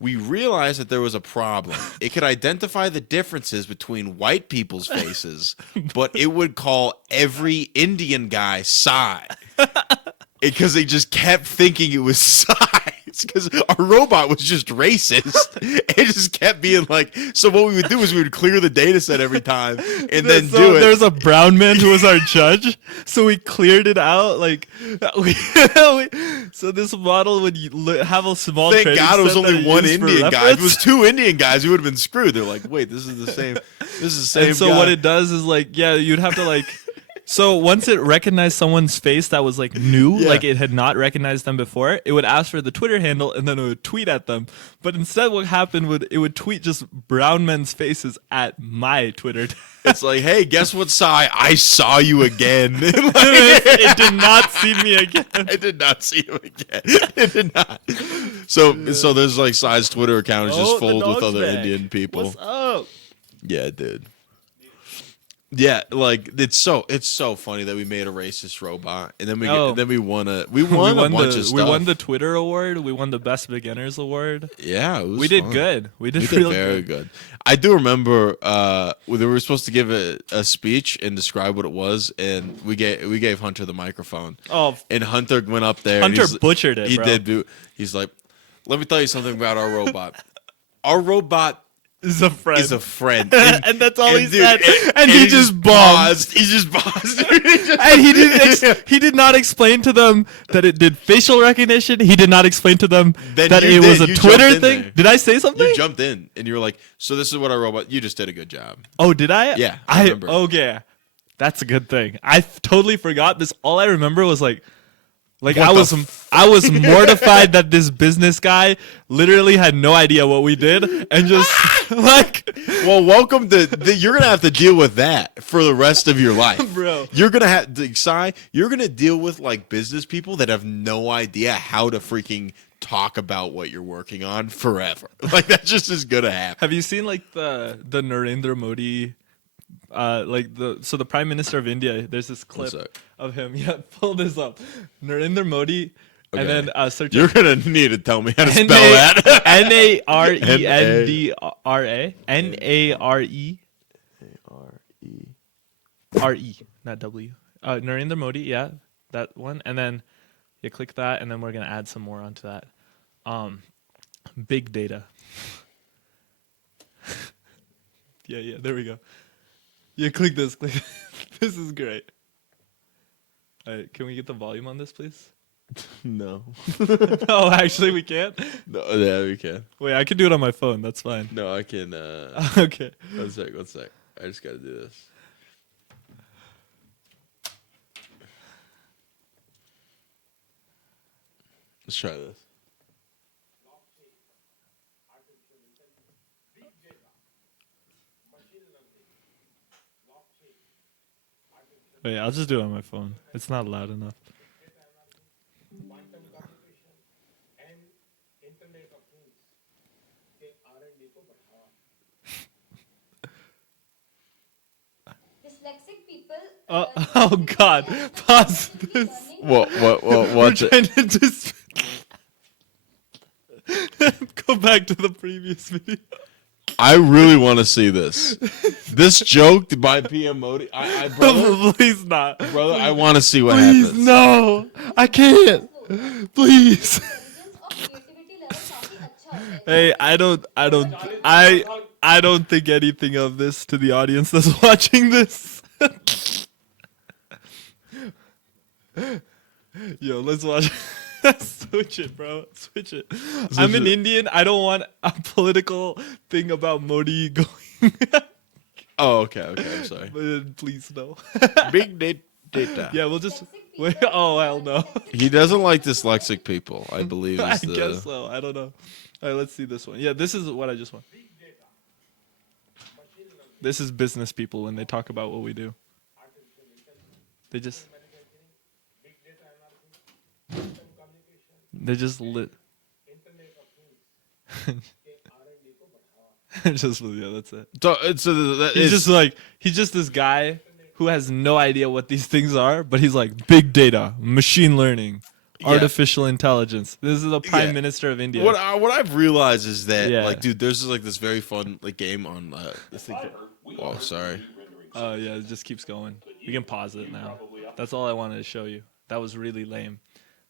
We realized that there was a problem. It could identify the differences between white people's faces, but it would call every Indian guy Sai. Because they just kept thinking it was size. Because our robot was just racist. It just kept being like. So what we would do is we would clear the data set every time and then do it. There's a brown man who was our judge, so we cleared it out. Like, so this model would have a small. Thank God it was set only one Indian guy. If it was reference. 2 Indian guys, we would have been screwed. They're like, wait, this is the same. This is the same. And so guy. what it does is like, you'd have to like. So once it recognized someone's face that was like new, Yeah. like it had not recognized them before, it would ask for the Twitter handle and then it would tweet at them. But instead, what happened would it would tweet just brown men's faces at my Twitter. It's like, hey, guess what, Sai? I saw you again. It did not see me again. I did not see him again. It did not. So there's like Sai's Twitter account is just the full with dog's other back. Indian people. What's up? Yeah, dude. Yeah, like it's so funny that we made a racist robot and then we won a bunch of stuff. We won the Twitter award. We won the Best Beginners award. Yeah, it was We did fun. good. We did Very good. I do remember we were supposed to give a speech and describe what it was, and we gave Hunter the microphone. Oh, And Hunter went up there. Hunter and butchered it. He bro. did. He's like, let me tell you something about our robot. Our robot Is a friend. is a friend. And that's all he dude, said. and And he just paused. He just paused. And he did not explain to them that it did facial recognition. He did not explain to them Then that you it was a did. You Twitter jumped in thing. there. Did I say something? You jumped in and you were like, so this is what our robot. You just did a good job. Oh, did I? Yeah, I remember. Okay, that's a good thing. I totally forgot this. All I remember was like What I the was I was mortified that this business guy literally had no idea what we did and just like Well, welcome to. You're gonna have to deal with that for the rest of your life, Bro. You're gonna have to, Sai. You're gonna deal with like business people that have no idea how to freaking talk about what you're working on forever. Like that's just as gonna happen. Have you seen like the Narendra Modi the Prime Minister of India, there's this clip One sec. of him. Yeah, pull this up. Narendra Modi Okay. and then search You're gonna need to tell me how to spell N-A- that. N-A-R-E-N-D-R-A N-A-R-E R-E, not W. Narendra Modi, yeah, that one. And then you click that, and then we're gonna add some more onto that. Big data. Yeah, there we go. Yeah, click this. This is great. All right, can we get the volume on this, please? No. Oh, actually, we can't. No. Yeah, we can. Wait, I can do it on my phone. That's fine. No, I can. Okay. One sec. I just gotta do this. Let's try this. Wait, I'll just do it on my phone. It's not loud enough. Dyslexic people. Oh God! Pause this. What? We're What's it? trying to just go back to the previous video. I really want to see this. This joke by PM Modi. Brother, Please not. brother, I want to see what Please happens. no. I can't. Please. Hey, I don't think anything of this to the audience that's watching this. Yo, let's watch. Switch it, bro. Switch it. I'm an Indian. I don't want a political thing about Modi going. Oh, okay. I'm sorry. But please no. Big data. Yeah, we'll just wait. Oh hell no. He doesn't like dyslexic people, I believe. I Is the, guess so. I don't know. All right, let's see this one. Yeah, this is what I just want. This is business people when they talk about what we do. They just lit. Just yeah, that's it. He's just this guy who has no idea what these things are, but he's like big data, machine learning, artificial intelligence. This is the Prime Minister of India. what I've realized is that Yeah. like, dude, there's like this very fun like game on this thing. Oh, sorry. Oh yeah, it just keeps going. We can pause it now. That's all I wanted to show you. That was really lame,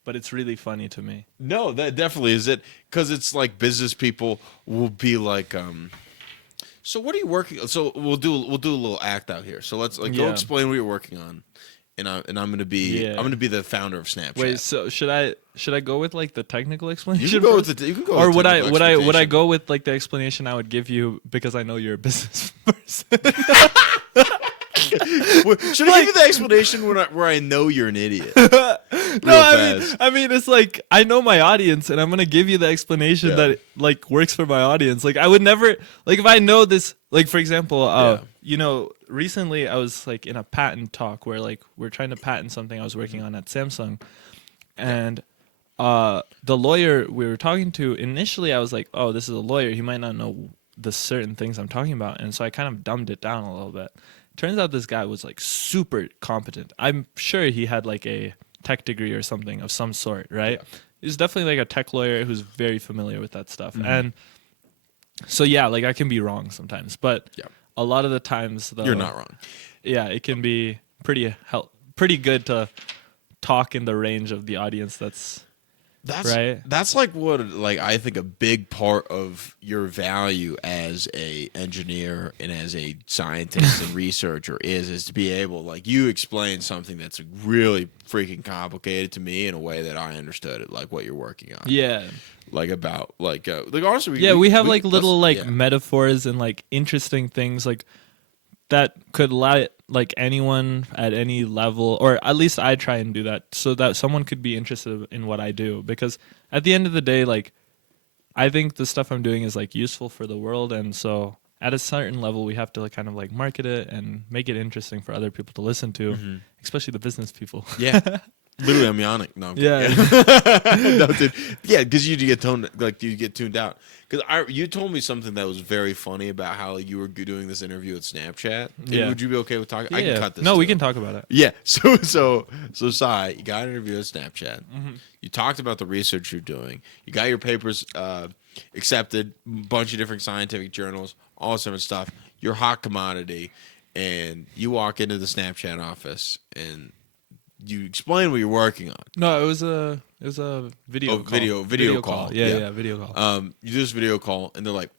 but it's really funny to me. No, that definitely is it. Because it's like business people will be like, so what are you working? So we'll do a little act out here. So let's like go Yeah. explain what you're working on, and I'm gonna be Yeah. I'm gonna be the founder of Snapchat. Wait, so should I go with like the technical explanation? you can go first? with you can go. Or with would I technical would I expectation. go with like the explanation I would give you because I know you're a business person? Should I give you the explanation where I know you're an idiot? No, I mean, it's like I know my audience, and I'm gonna give you the explanation Yeah. that like works for my audience. Like I would never, like if I know this, like for example, Yeah. you know, recently I was like in a patent talk where like we're trying to patent something I was working on at Samsung, and the lawyer we were talking to initially, I was like, oh, this is a lawyer. He might not know the certain things I'm talking about, and so I kind of dumbed it down a little bit. Turns out this guy was like super competent. I'm sure he had like a tech degree or something of some sort, right? Yeah. He's definitely like a tech lawyer who's very familiar with that stuff. And so yeah, like I can be wrong sometimes, but Yeah. a lot of the times though, You're not wrong. yeah, it can be pretty good to talk in the range of the audience that's right. That's like what like I think a big part of your value as a engineer and as a scientist and researcher is to be able, like, you explain something that's really freaking complicated to me in a way that I understood it, like what you're working on. Yeah. Like about like honestly We have like let's- little like yeah. metaphors and like interesting things like that could let like anyone at any level, or at least I try and do that so that someone could be interested in what I do, because at the end of the day, like I think the stuff I'm doing is like useful for the world, and so at a certain level we have to like kind of like market it and make it interesting for other people to listen to, especially the business people. Yeah. Literally, I'm yawning. No, I'm Yeah. kidding. No, dude. Yeah, because you get tuned out. Because you told me something that was very funny about how you were doing this interview at Snapchat. Yeah. Would you be okay with talking? I Yeah. can cut this. No, we too. can talk about it. Yeah. So, Sai, you got an interview at Snapchat. Mm-hmm. You talked about the research you're doing. You got your papers accepted, bunch of different scientific journals, all this different stuff. You're a hot commodity, and you walk into the Snapchat office and you explain what you're working on. No, it was a video Oh, call. video call. Yeah, video call. You do this video call, and they're like,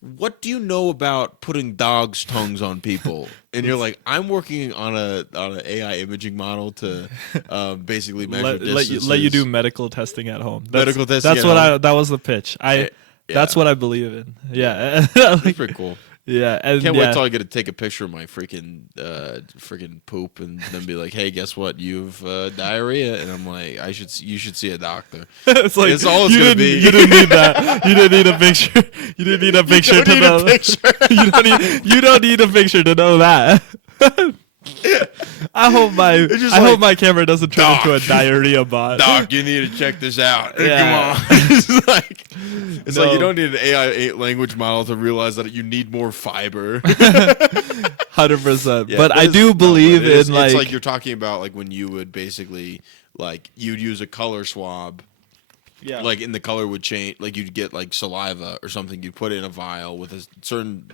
"What do you know about putting dogs' tongues on people?" And you're like, "I'm working on a AI imaging model to basically measure let you do medical testing at home. Medical testing That's at what home. that was the pitch. Yeah. That's what I believe in. Yeah. That's pretty cool. Yeah. And Can't yeah. wait till I get to take a picture of my freaking poop and then be like, "Hey, guess what? You've diarrhea." And I'm like, you should see a doctor." It's like It's all it's you gonna didn't, be. You didn't need that. You didn't need a picture. You didn't need a picture to need know. a picture. You don't need a picture to know that. I hope just I like, hope my camera doesn't turn Doc. into a diarrhea bot. Doc, you need to check this out. Yeah. Come on. It's like No. you don't need an AI language model to realize that you need more fiber. 100%. Yeah, but I do believe in it's like, like you're talking about like when you would basically like you'd use a color swab. yeah. Like in the color would change, like you'd get like saliva or something. You'd put it in a vial with a certain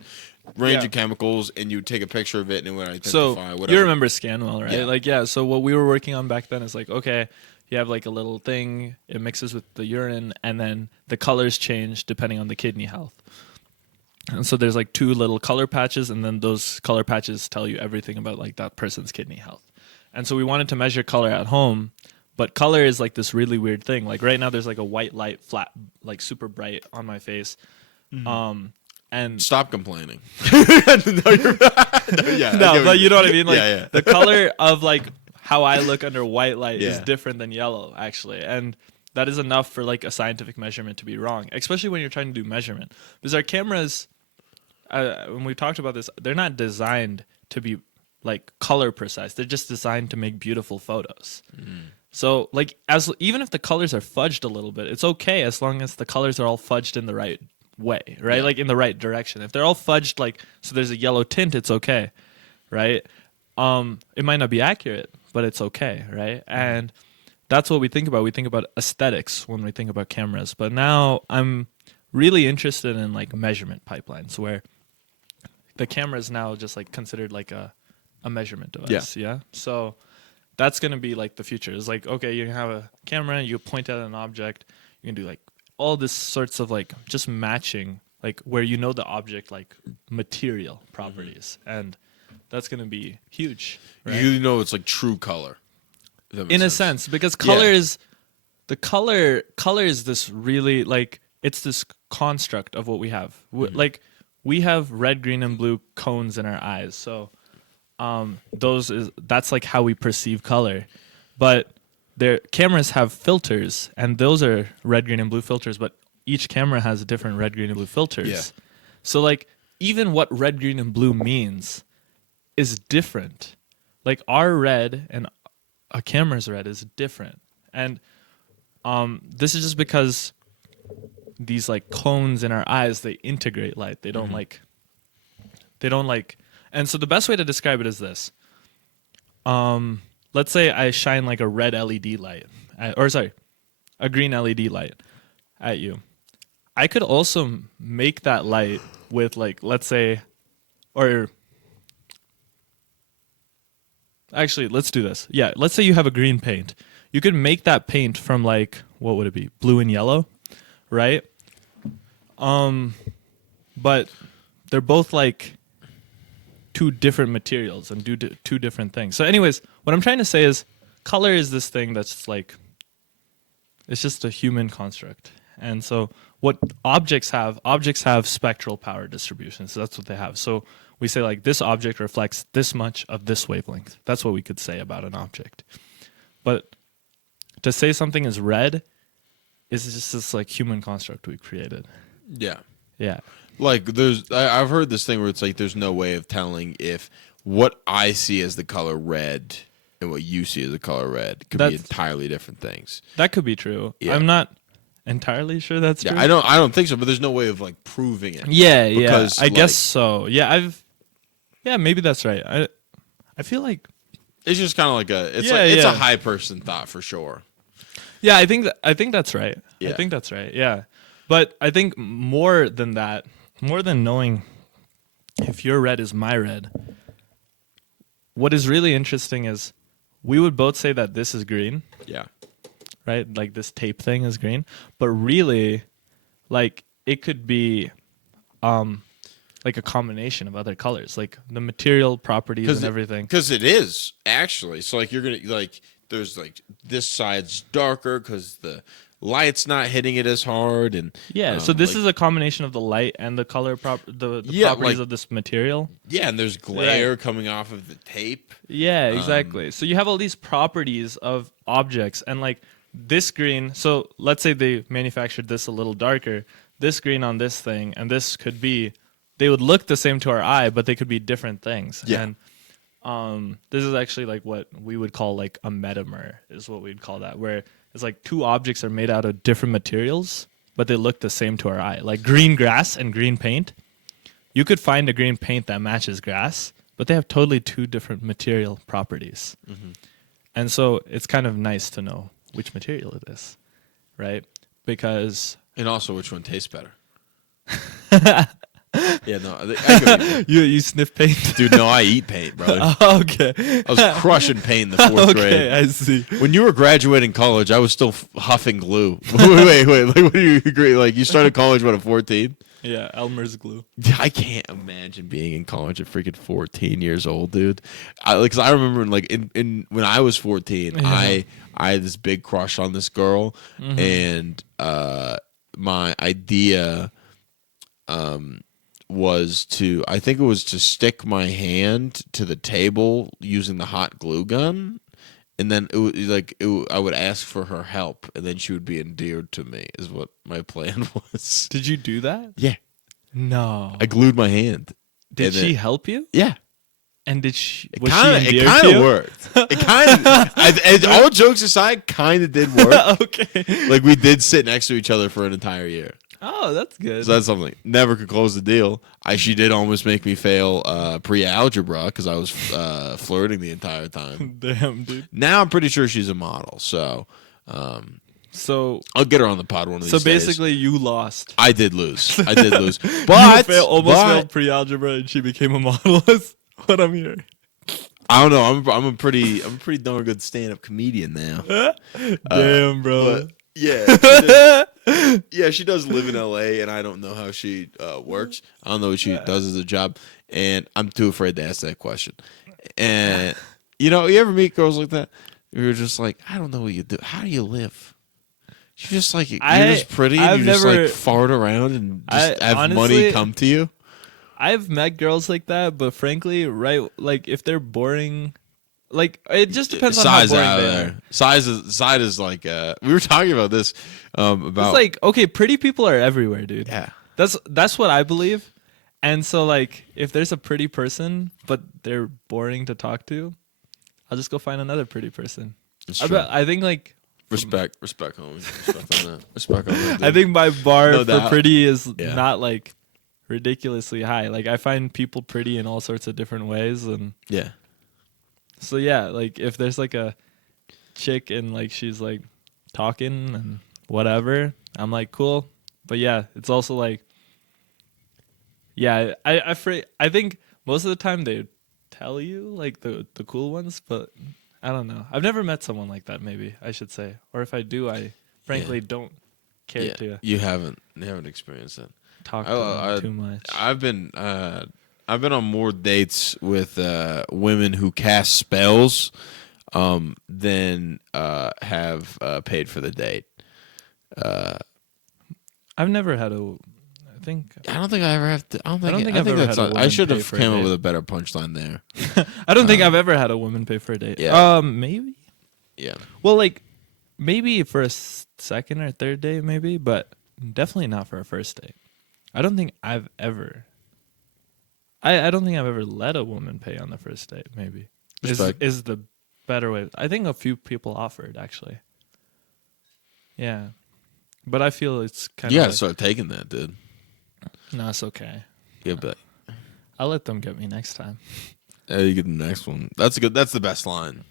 range Yeah. of chemicals, and you'd take a picture of it, and it would identify So whatever. you remember Scanwell, right? Yeah. Like, yeah. So what we were working on back then is like, okay, you have like a little thing. It mixes with the urine, and then the colors change depending on the kidney health. And so there's like two little color patches, and then those color patches tell you everything about like that person's kidney health. And so we wanted to measure color at home, but color is like this really weird thing. Like right now, there's like a white light, flat, like super bright on my face. And Stop complaining. No, you're yeah, I no, get but you know what I mean. Like yeah. the color of like how I look under white light is Yeah. different than yellow, actually, and that is enough for like a scientific measurement to be wrong, especially when you're trying to do measurement. Because our cameras, when we talked about this, they're not designed to be like color precise. They're just designed to make beautiful photos. So like even if the colors are fudged a little bit, it's okay as long as the colors are all fudged in the right way, right? Yeah. Like in the right direction. If they're all fudged like so there's a yellow tint, it's okay, right? It might not be accurate, but it's okay, right? And that's what we think about. We think about aesthetics when we think about cameras. But now I'm really interested in like measurement pipelines where the camera is now just like considered like a measurement device. Yeah. So that's gonna be like the future. It's like, okay, you can have a camera, you point at an object, you can do like all this sorts of like just matching, like where you know the object like material properties, and that's gonna be huge. Right? You know, it's like true color. if that makes In a sense. sense, because color is the color is this really like it's this construct of what we have. Like we have red, green, and blue cones in our eyes. So that's like how we perceive color. But their cameras have filters, and those are red, green, and blue filters, but each camera has different red, green, and blue filters. Yeah. So like even what red, green, and blue means is different. Like our red and a camera's red is different. And this is just because these like cones in our eyes, they integrate light. They don't like and so the best way to describe it is this. Let's say I shine like a red LED light, a green LED light at you. I could also make that light with like, let's say, or actually, let's do this. Yeah, let's say you have a green paint. You could make that paint from like, what would it be? Blue and yellow, right? But they're both like two different materials and do two different things. So anyways, what I'm trying to say is color is this thing that's like, it's just a human construct. And so what objects have spectral power distribution. So that's what they have. So we say like this object reflects this much of this wavelength. That's what we could say about an object. But to say something is red is just this like human construct we created. Yeah. Yeah. Like I've heard this thing where it's like there's no way of telling if what I see as the color red and what you see as the color red could be entirely different things. That could be true. Yeah. I'm not entirely sure that's true. I don't think so, but there's no way of like proving it. Yeah, because, I guess so. Yeah, maybe that's right. I feel like it's just kind of like it's a high person thought for sure. Yeah, I think that's right. Yeah. I think that's right. Yeah. But I think more than that, more than knowing if your red is my red, what is really interesting is we would both say that this is green. Yeah. Right? Like this tape thing is green. But really, like it could be like a combination of other colors, like the material properties and everything. Because it is, actually. So like you're going to like there's like this side's darker because the light's not hitting it as hard, and so this is a combination of the light and the color the properties of this material. Yeah, and there's glare coming off of the tape. Yeah, exactly. So you have all these properties of objects, and like this green. So let's say they manufactured this a little darker. This green on this thing, and this could be. They would look the same to our eye, but they could be different things. Yeah. And this is actually like what we would call like a metamer, is what we'd call that, where it's like two objects are made out of different materials, but they look the same to our eye. Like green grass and green paint. You could find a green paint that matches grass, but they have totally two different material properties. Mm-hmm. And so it's kind of nice to know which material it is, right? Because... And also which one tastes better. Yeah, no, I you sniff paint, dude. No, I eat paint, brother. Oh, okay, I was crushing paint in the fourth grade. Okay, I see. When you were graduating college, I was still huffing glue. wait. Like, what do you agree? Like, you started college at 14? Yeah, Elmer's glue. I can't imagine being in college at freaking 14 years old, dude. Because I remember, like, in when I was 14, I had this big crush on this girl, and my idea, was to stick my hand to the table using the hot glue gun, and then I would ask for her help, and then she would be endeared to me, is what my plan was. Did you do that? Yeah. No. I glued my hand. Did she help you? Yeah. And did she? It kind of worked. It kind of. All jokes aside, kind of did work. Okay. Like we did sit next to each other for an entire year. Oh, that's good. So that's something. Never could close the deal. She did almost make me fail pre-algebra because I was flirting the entire time. Damn, dude. Now I'm pretty sure she's a model, so I'll get her on the pod one of these days. So basically, you lost. I did lose. But you almost failed pre-algebra, and she became a model. That's what I'm hearing. I don't know. I'm a pretty darn good stand-up comedian now. Damn, bro. Yeah. She does live in LA, and I don't know how she works. I don't know what she does as a job, and I'm too afraid to ask that question. And you ever meet girls like that? You're just like, I don't know what you do. How do you live? You're just like, you're just pretty, and you just like fart around and just have honestly, money come to you. I've met girls like that, but frankly, right, like if they're boring, like it just depends on how Size boring out of they there. are. Size is like we were talking about this about It's like, okay, pretty people are everywhere, dude. yeah. That's what I believe. And so like if there's a pretty person but they're boring to talk to, I'll just go find another pretty person. It's I true. bet, I think like Respect, homie. Respect on that. Respect on that. I dude. think my bar No for doubt. pretty is Yeah. not like ridiculously high. Like I find people pretty in all sorts of different ways, and Yeah. so yeah, like if there's like a chick and like she's like talking and whatever, I'm like cool. But yeah, it's also like yeah, I think most of the time they tell you like the cool ones, but I don't know. I've never met someone like that. Maybe I should say, or if I do, I frankly don't care Yeah. to You haven't experienced it. talk to I- them too much. I've been on more dates with women who cast spells than have paid for the date. I've never had a. I think I don't think I ever have to. I don't think I've ever that's had a not, I woman should pay have for a came up date. with a better punchline there. I don't think I've ever had a woman pay for a date. Yeah. Maybe. Yeah. Well, like maybe for a second or third date, maybe, but definitely not for a first date. I don't think I've ever. I don't think I've ever let a woman pay on the first date. Maybe Respect. is the better way. I think a few people offered actually. Yeah, but I feel it's kind You of. gotta start taking that, dude. No, it's okay. You gotta be like, I'll let them get me next time. you get the next one. That's good. That's the best line.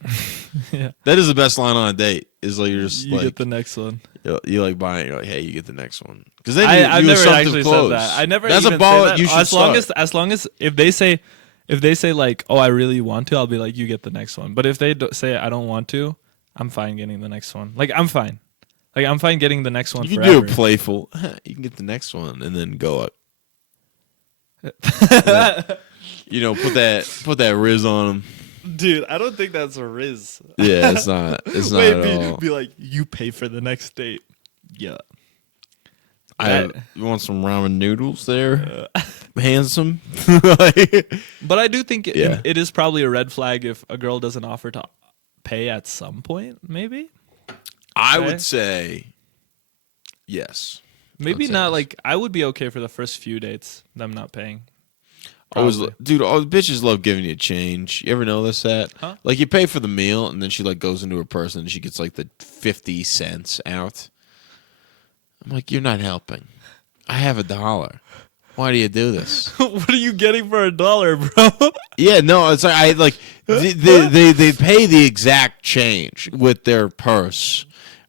Yeah, That is the best line on a date. Is like you're just you like get the next one. you like buying. You're like, hey, you get the next one. Because then I've you never assumptive actually close. said that. I never. That's even a ball. say that. You should as long as if they say like, oh, I really want to, I'll be like, you get the next one. But if they say I don't want to, I'm fine getting the next one. Like I'm fine. Like I'm fine getting the next one You can forever. do a playful. You can get the next one and then go up. You know, put that Riz on them. Dude, I don't think that's a riz. Yeah, it's not. It's not Wait, at all. be like, you pay for the next date. Yeah. You want some ramen noodles there, handsome? Like, But I do think Yeah. it is probably a red flag if a girl doesn't offer to pay at some point, maybe. I Okay. would say yes. Maybe I'd say not yes. like I would be okay for the first few dates, them not paying. Always, Probably. dude. All the bitches love giving you change. You ever notice that? Huh? Like you pay for the meal, and then she like goes into her purse and she gets like the 50 cents out. I'm like, you're not helping. I have $1. Why do you do this? What are you getting for $1, bro? Yeah, no, it's like I like they pay the exact change with their purse,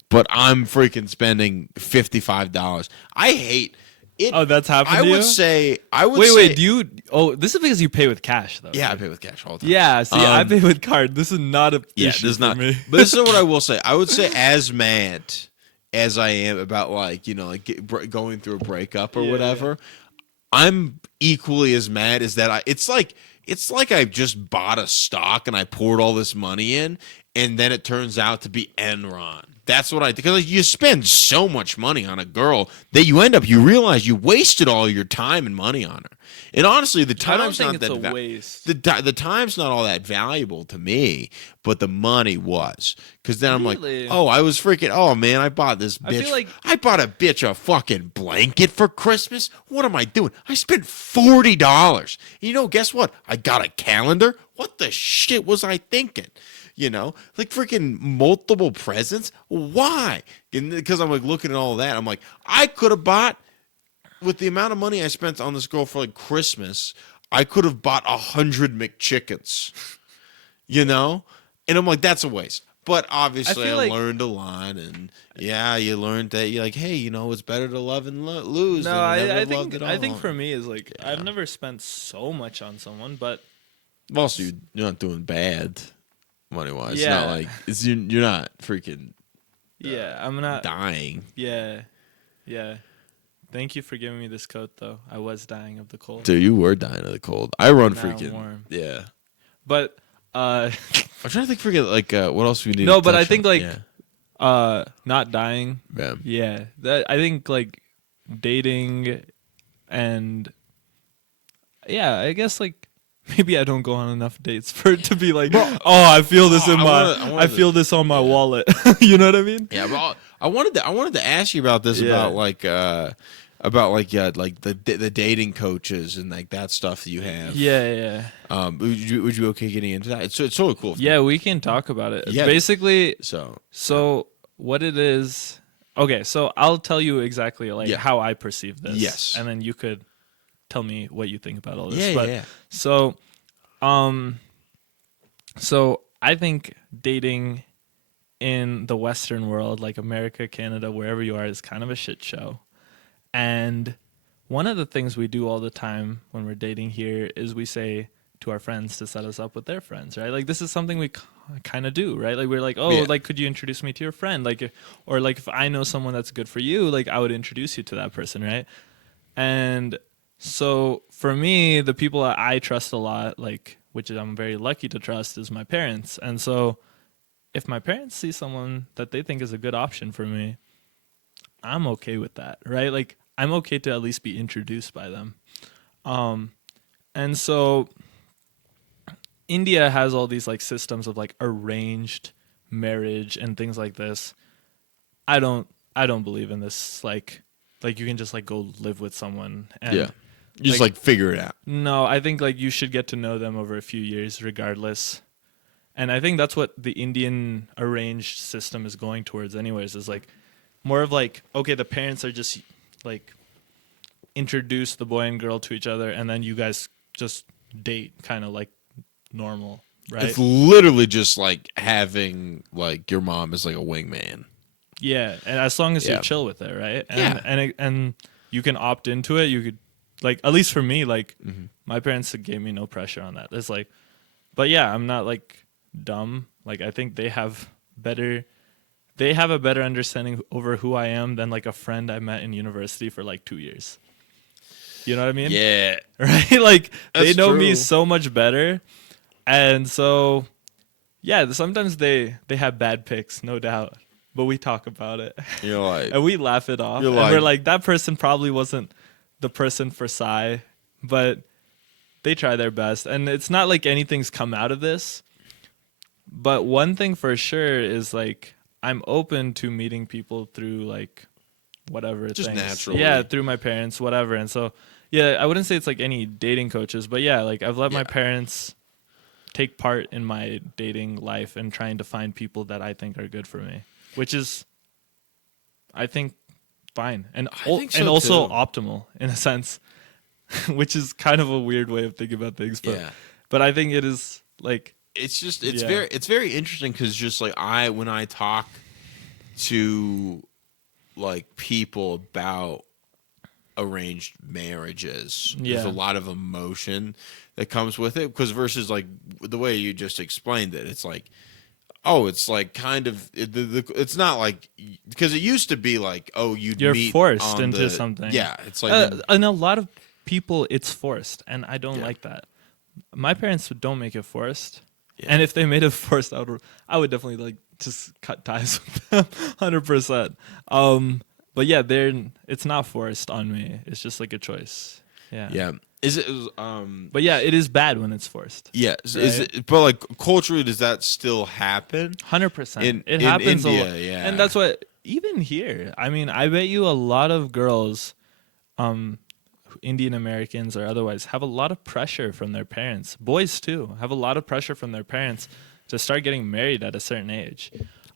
but I'm freaking spending $55. I hate it. Oh, that's happened I to you? would say I would Wait, say wait. Do you? Oh, this is because you pay with cash, though. yeah, I right? pay with cash all the time. Yeah. See, I Um, pay with card. This is not a Yeah, issue there's for not. me. But this is what I will say. I would say as mad as I am about like like going through a breakup or Yeah, whatever, I'm equally as mad as that. It's like I just bought a stock and I poured all this money in, and then it turns out to be Enron. That's what I because like, you spend so much money on a girl that you realize you wasted all your time and money on her. And honestly, the I don't time's think not it's that a waste. the time's not all that valuable to me, but the money was. Because then I'm Really? like, oh, I was freaking, oh man, I bought this I bitch. feel like- I bought a bitch a fucking blanket for Christmas. What am I doing? I spent $40. You know, guess what? I got a calendar. What the shit was I thinking? You know, like freaking multiple presents. Why? Because I'm like looking at all that. I'm like, I could have bought with the amount of money I spent on this girl for like Christmas. I could have bought 100 McChickens. You know, and I'm like, that's a waste. But obviously, feel I like- learned a lot, and yeah, you learned that you're like, hey, it's better to love and lose. No, than never I loved think at I think all. for me is like I've never spent so much on someone, but Also, you're not doing bad money wise. Yeah. It's not like you're not freaking yeah, I'm not. dying. Yeah, yeah. Thank you for giving me this coat, though. I was dying of the cold, Dude, you were dying of the cold. I run Now freaking warm. yeah. but I'm trying to think. Forget like what else we need. No, to but I touch think, on. like, yeah. not dying. Yeah. Yeah, that I think like dating and yeah, I guess like maybe I don't go on enough dates for it to be like, Bro, oh, I feel this in I my, wanted- I I wanted feel to- this on my yeah. wallet. You know what I mean? Yeah, but I wanted to ask you about this Yeah. like the dating coaches and like that stuff that you have. Yeah. Would you be okay getting into that? It's so cool. Yeah, we can talk about it. Yeah. Basically, So so what it is. Okay, so I'll tell you exactly like Yeah. how I perceive this. Yes. And then you could tell me what you think about all this. yeah, But yeah. so um so I think dating in the Western world, like America, Canada, wherever you are, is kind of a shit show. And one of the things we do all the time when we're dating here is we say to our friends to set us up with their friends, right? Like this is something we kind of do, right? Like we're like, oh, Yeah. like could you introduce me to your friend? Like, or like if I know someone that's good for you, like I would introduce you to that person, right? And so for me, the people that I trust a lot, like which I'm very lucky to trust, is my parents. And so if my parents see someone that they think is a good option for me, I'm okay with that, right? Like I'm okay to at least be introduced by them. And so India has all these like systems of like arranged marriage and things like this. I don't believe in this like you can just like go live with someone and Yeah. You just like figure it out. no, I think like you should get to know them over a few years regardless. And I think that's what the Indian arranged system is going towards anyways, is like more of like, okay, the parents are just like introduce the boy and girl to each other and then you guys just date kind of like normal, right? It's literally just like having like your mom as like a wingman. Yeah, and as long as Yeah. you're chill with it, right? And Yeah. and you can opt into it. You could like at least for me, like Mm-hmm. my parents gave me no pressure on that. It's like, but yeah, I'm not like dumb. Like I think they have a better understanding over who I am than like a friend I met in university for like 2 years. You know what I mean? Yeah. Right? Like they That's know me true. so much better. And so yeah, sometimes they have bad picks, no doubt. But we talk about it. You're like And we laugh it off. You're And we're like- like, that person probably wasn't the person for Sai, but they try their best. And it's not like anything's come out of this. But one thing for sure is like I'm open to meeting people through like whatever Just things. naturally. Yeah, through my parents, whatever. And so yeah, I wouldn't say it's like any dating coaches, but yeah, like I've let my Yeah. parents take part in my dating life and trying to find people that I think are good for me, which is I think fine and I think so, and also too. optimal in a sense, which is kind of a weird way of thinking about things, but Yeah. but I think it is like It's Yeah. very interesting because just like when I talk to like people about arranged marriages, there's Yeah. a lot of emotion that comes with it because versus like the way you just explained it, it's like it's like kind of it's not like because it used to be like you'd You're meet forced on into the- something. Yeah, it's like and a lot of people it's forced and I don't Yeah. like that. My parents don't make it forced. Yeah. And if they made it forced, I would definitely like just cut ties with them 100%. But yeah, it's not forced on me. It's just like a choice. Yeah. yeah. Is it But yeah, it is bad when it's forced. yeah, is Right? it, but like culturally does that still happen? 100%. In It happens India, a lot. yeah. And that's what even here. I mean, I bet you a lot of girls Indian Americans or otherwise have a lot of pressure from their parents. Boys too have a lot of pressure from their parents to start getting married at a certain age.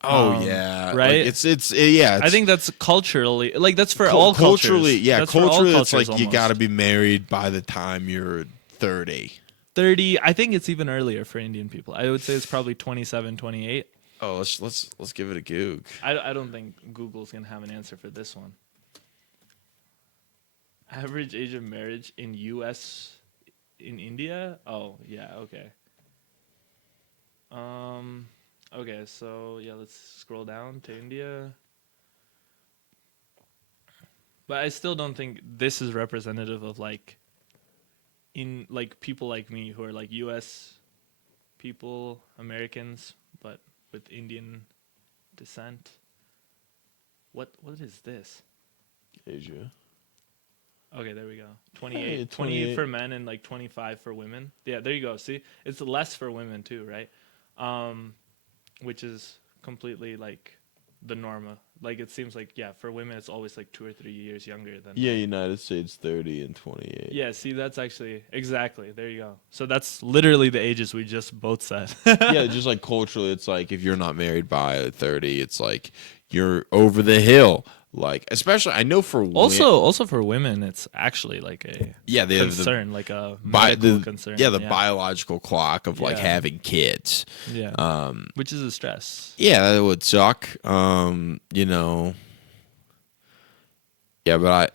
Yeah, right? Like, it's I think that's culturally like that's for cul- all culturally, cultures. yeah, That's for all culturally, it's cultures like you almost. got to be married by the time you're 30. 30. I think it's even earlier for Indian people. I would say it's probably 27, 28. Oh, let's give it a goog. I don't think Google's gonna have an answer for this one. Average age of marriage in U.S. in India? Oh yeah, okay. Okay, so yeah, let's scroll down to India. But I still don't think this is representative of like in like people like me who are like US people, Americans, but with Indian descent. What is this? Asia. Okay, there we go. Hey, 28, 28 28. for men and like 25 for women. Yeah, there you go. See, it's less for women too, right? Which is completely like the norm. Like it seems like yeah, for women it's always like 2 or 3 years younger than Yeah, men. United States 30 and 28. Yeah, see, that's actually exactly. There you go. So that's literally the ages we just both said. Yeah, just like culturally, it's like if you're not married by 30, it's like you're over the hill. Like, especially, I know for Also for women, it's actually like a yeah, they have concern, like a bi- medical the concern. yeah the biological clock of like Yeah. having kids. Yeah. Which is a stress. Yeah, that would suck. You know, yeah, but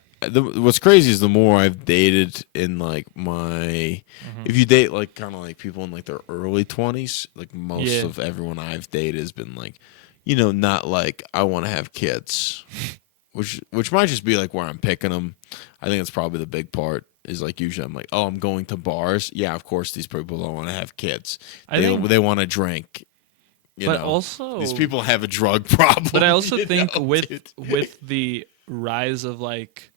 what's crazy is the more I've dated in like my, if you date like kind of like people in like their early 20s, like most Yeah. of everyone I've dated has been like, you know, not like I want to have kids, which might just be like where I'm picking them. I think that's probably the big part. Is like usually I'm like, oh, I'm going to bars. Yeah, of course these people don't want to have kids. I think- They want to drink. You But know, also- these people have a drug problem. But I also you think know, with dude. with the rise of like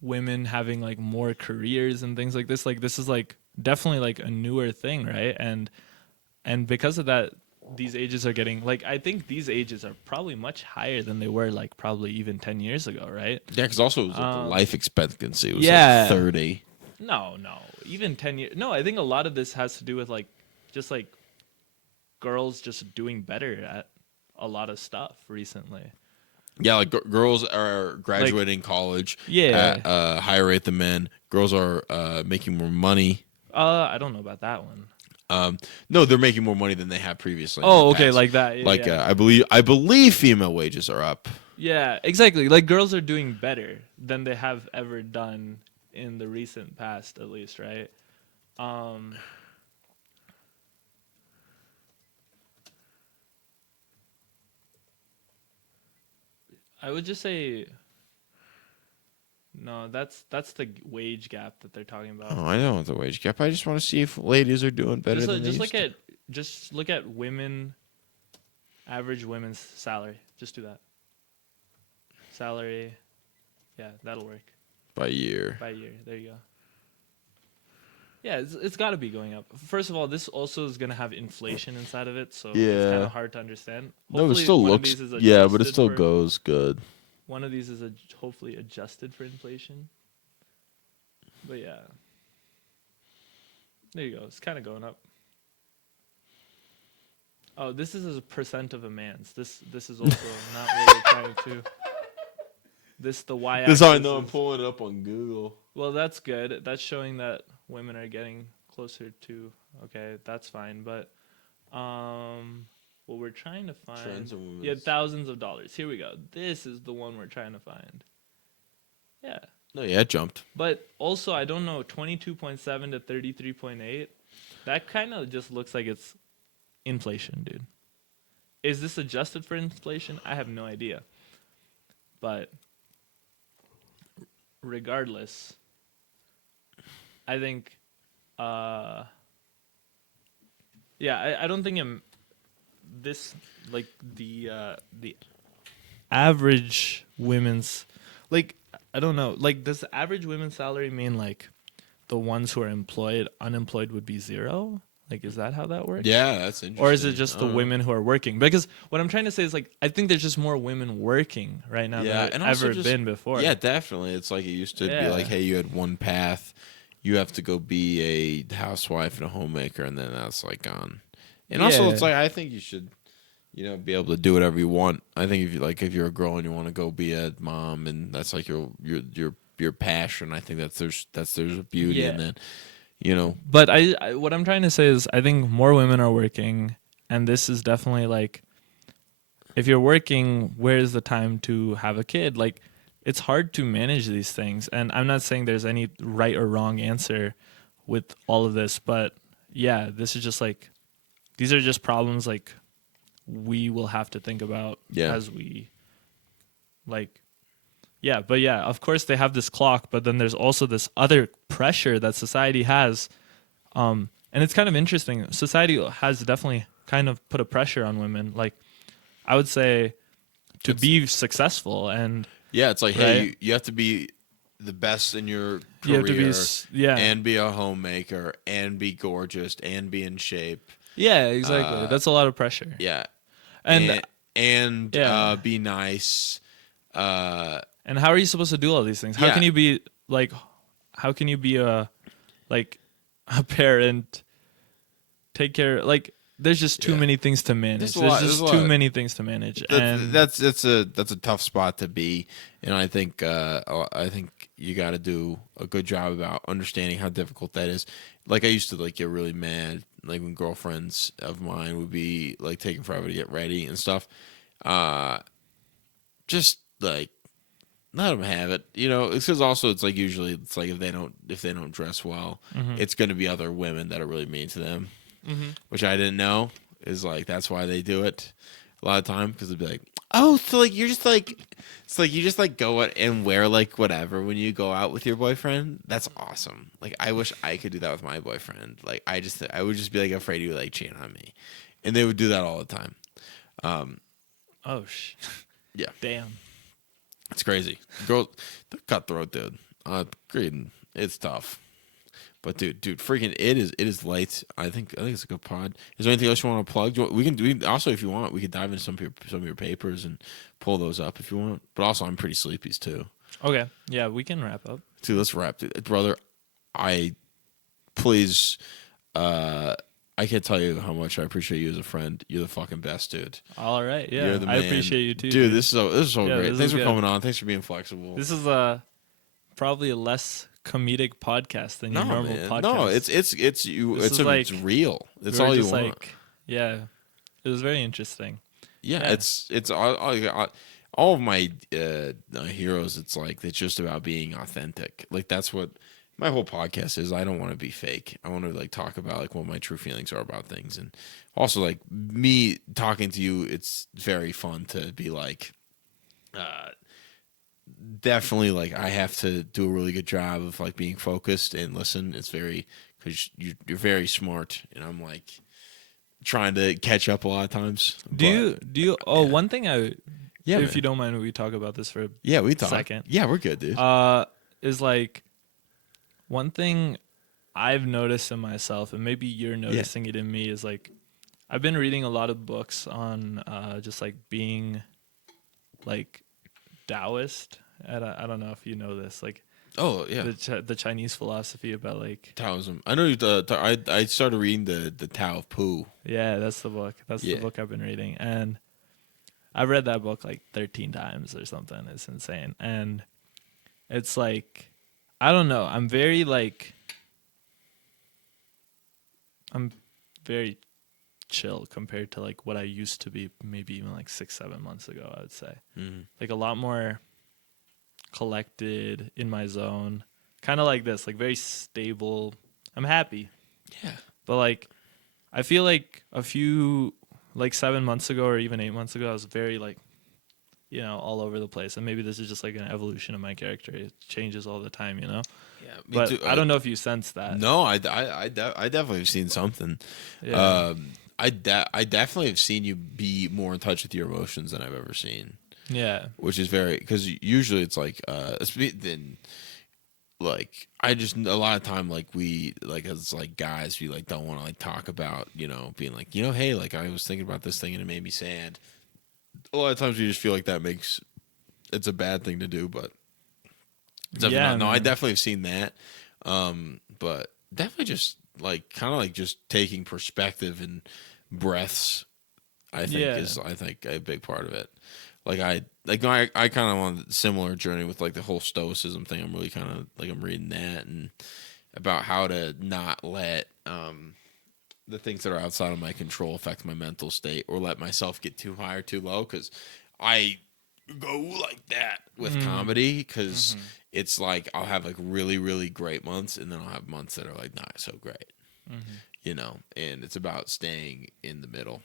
women having like more careers and things like this is like definitely like a newer thing, right? And because of that, these ages are getting like I think these ages are probably much higher than they were like probably even 10 years ago, right? Yeah, because also it was, like, the life expectancy was yeah. like 30. No, even 10 years. No, I think a lot of this has to do with like just like girls just doing better at a lot of stuff recently. Yeah, like girls are graduating college Yeah. at a higher rate than men. Girls are making more money. I don't know about that one. No, they're making more money than they have previously. in Oh, the okay, past. like that. Yeah, Like yeah. I believe female wages are up. Yeah, exactly. Like girls are doing better than they have ever done in the recent past, at least, right? I would just say no. That's the wage gap that they're talking about. Oh, I don't want the wage gap. I just want to see if ladies are doing better Just, than they just used look to. at just look at women, average women's salary. Just do that. Salary, yeah, that'll work By year. by year. There you go. Yeah, it's got to be going up. First of all, this also is going to have inflation inside of it, so it's Yeah. kind of hard to understand. No, it Hopefully still one of looks. these is Yeah, but it adjusted still for- goes good. One of these is hopefully adjusted for inflation. But yeah, there you go. It's kind of going up. Oh, this is a percent of a man's. This is also not what we're trying to. This the y. This is how I know I'm pulling it up on Google. Well, that's good. That's showing that women are getting closer to. Okay, that's fine. But, what we're trying to find. Trends in women's- Yeah, thousands of dollars. Here we go. This is the one we're trying to find. Yeah, No, yeah, it jumped. but also I don't know. 22.7 to 33.8. That kind of just looks like it's inflation, dude. Is this adjusted for inflation? I have no idea. But regardless, I think, I don't think this like the average women's like I don't know like does the average women's salary mean like the ones who are employed unemployed would be zero? Like is that how that works? Yeah, that's interesting. Or is it just the I don't know. women who are working? Because what I'm trying to say is like I think there's just more women working right now Yeah, than and there also ever just- been before. Yeah, definitely. It's like it used to be Yeah. like, hey, you had one path. You have to go be a housewife and a homemaker, and then that's like gone. And also, Yeah. it's like I think you should, you know, be able to do whatever you want. I think if you're a girl and you want to go be a mom, and that's like your passion. I think there's a beauty in Yeah. that. You know, But I what I'm trying to say is I think more women are working, and this is definitely like if you're working, where's the time to have a kid? Like it's hard to manage these things, and I'm not saying there's any right or wrong answer with all of this, but yeah, this is just like these are just problems like we will have to think about Yeah. as we like yeah, but yeah, of course they have this clock, but then there's also this other pressure that society has. And it's kind of interesting. Society has definitely kind of put a pressure on women. Like I would say to be successful and yeah, it's like hey, Right. you have to be the best in your You have to be career and be a homemaker and be gorgeous and be in shape. Yeah, exactly. That's a lot of pressure. Yeah. And And be nice. and how are you supposed to do all these things? How Yeah. can you be like how can you be a parent, take care, like there's just too Yeah. many things to manage. There's a There's lot- just there's a too lot. many things to manage. And That's a tough spot to be, and I think you got to do a good job about understanding how difficult that is. Like I used to like get really mad like when girlfriends of mine would be like taking forever to get ready and stuff. Just like let them have it, you know. It's because also it's like usually it's like if they don't dress well, it's going to be other women that are really mean to them, which I didn't know is like that's why they do it a lot of time because they'd be like, oh, so like you're just like it's like you just like go and wear like whatever when you go out with your boyfriend. That's awesome. Like I wish I could do that with my boyfriend. Like I would just be like afraid he would like cheat on me, and they would do that all the time. Yeah. Damn. It's crazy. Girls, they're cutthroat, dude. Agreed. It's tough. But dude, freaking, it is late. I think it's a good pod. Is there anything else you want to plug? We can do also if you want. We could dive into some of your papers and pull those up if you want. But also, I'm pretty sleepy too. Okay. Yeah, we can wrap up. Dude, let's wrap, dude. Brother. Please. I can't tell you how much I appreciate you as a friend. You're the fucking best, dude. All right. Yeah. You're the I man. appreciate you too. Dude, this is so Yeah, great. this Thanks is for good. coming on. Thanks for being flexible. This is probably a less comedic podcast than your normal man. podcast. No, it's you. This is like- it's real. It's We were all you just want. like, yeah. It was very interesting. Yeah, Yeah. it's all of my heroes. It's like it's just about being authentic. Like that's what my whole podcast is. I don't want to be fake. I want to like talk about like what my true feelings are about things, and also like me talking to you. It's very fun to be like, definitely like I have to do a really good job of like being focused and listen. It's very because you're very smart, and I'm like trying to catch up a lot of times. Do you? Oh, one thing Yeah, if man. you don't mind, we talk about this for We talk. second. Yeah, we're good, dude. is like one thing I've noticed in myself, and maybe you're noticing it in me, is like I've been reading a lot of books on just like being like Taoist. I don't know if you know this, like Oh yeah, the Chinese philosophy about like Taoism. I know. I started reading the Tao of Pooh. yeah, that's the book. That's the Yeah. book I've been reading, and I've read that book like 13 times or something. It's insane, and it's like I don't know. I'm very chill compared to like what I used to be, maybe even like 6-7 months ago. I would say like a lot more collected in my zone, kind of like this, like very stable. I'm happy. Yeah. But like, I feel like a few, like 7 months ago or even 8 months ago, I was very like, all over the place. And maybe this is just like an evolution of my character. It changes all the time, Yeah. But I don't know if you sense that. No, I definitely have seen something. Yeah. I definitely have seen you be more in touch with your emotions than I've ever seen. Yeah. Which is very because usually it's like then like I just a lot of time like we like as like guys we like don't want to like talk about being like hey like I was thinking about this thing and it made me sad. A lot of times we just feel like it's a bad thing to do, but definitely Yeah, not. No, I man. definitely have seen that. But definitely just like kind of like just taking perspective and breaths. I think Yeah. is a big part of it. Like I kind of on a similar journey with like the whole stoicism thing. I'm really kind of like I'm reading that and about how to not let the things that are outside of my control affect my mental state or let myself get too high or too low because I go like that with comedy because it's like I'll have like really really great months and then I'll have months that are like not so great, and it's about staying in the middle.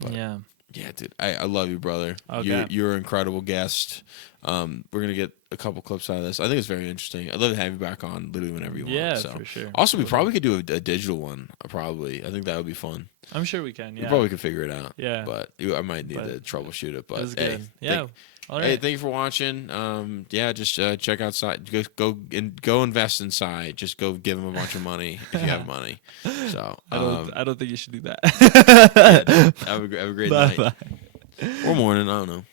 But Yeah. yeah, dude, I love you, brother. Okay. You're an incredible guest. We're gonna get a couple clips out of this. I think it's very interesting. I'd love to have you back on literally whenever you Yeah, want. So. for sure. Also, we probably could do a digital one. Probably, I think that would be fun. I'm sure we can. We Yeah. probably could figure it out. Yeah. But I might need to troubleshoot it. But It was hey, good. Yeah. All right. hey, thank you for watching. Yeah, just check outside. Go invest inside. Just go give them a bunch of money if you have money. So I don't think you should do that. have a great Bye night bye. or morning. I don't know.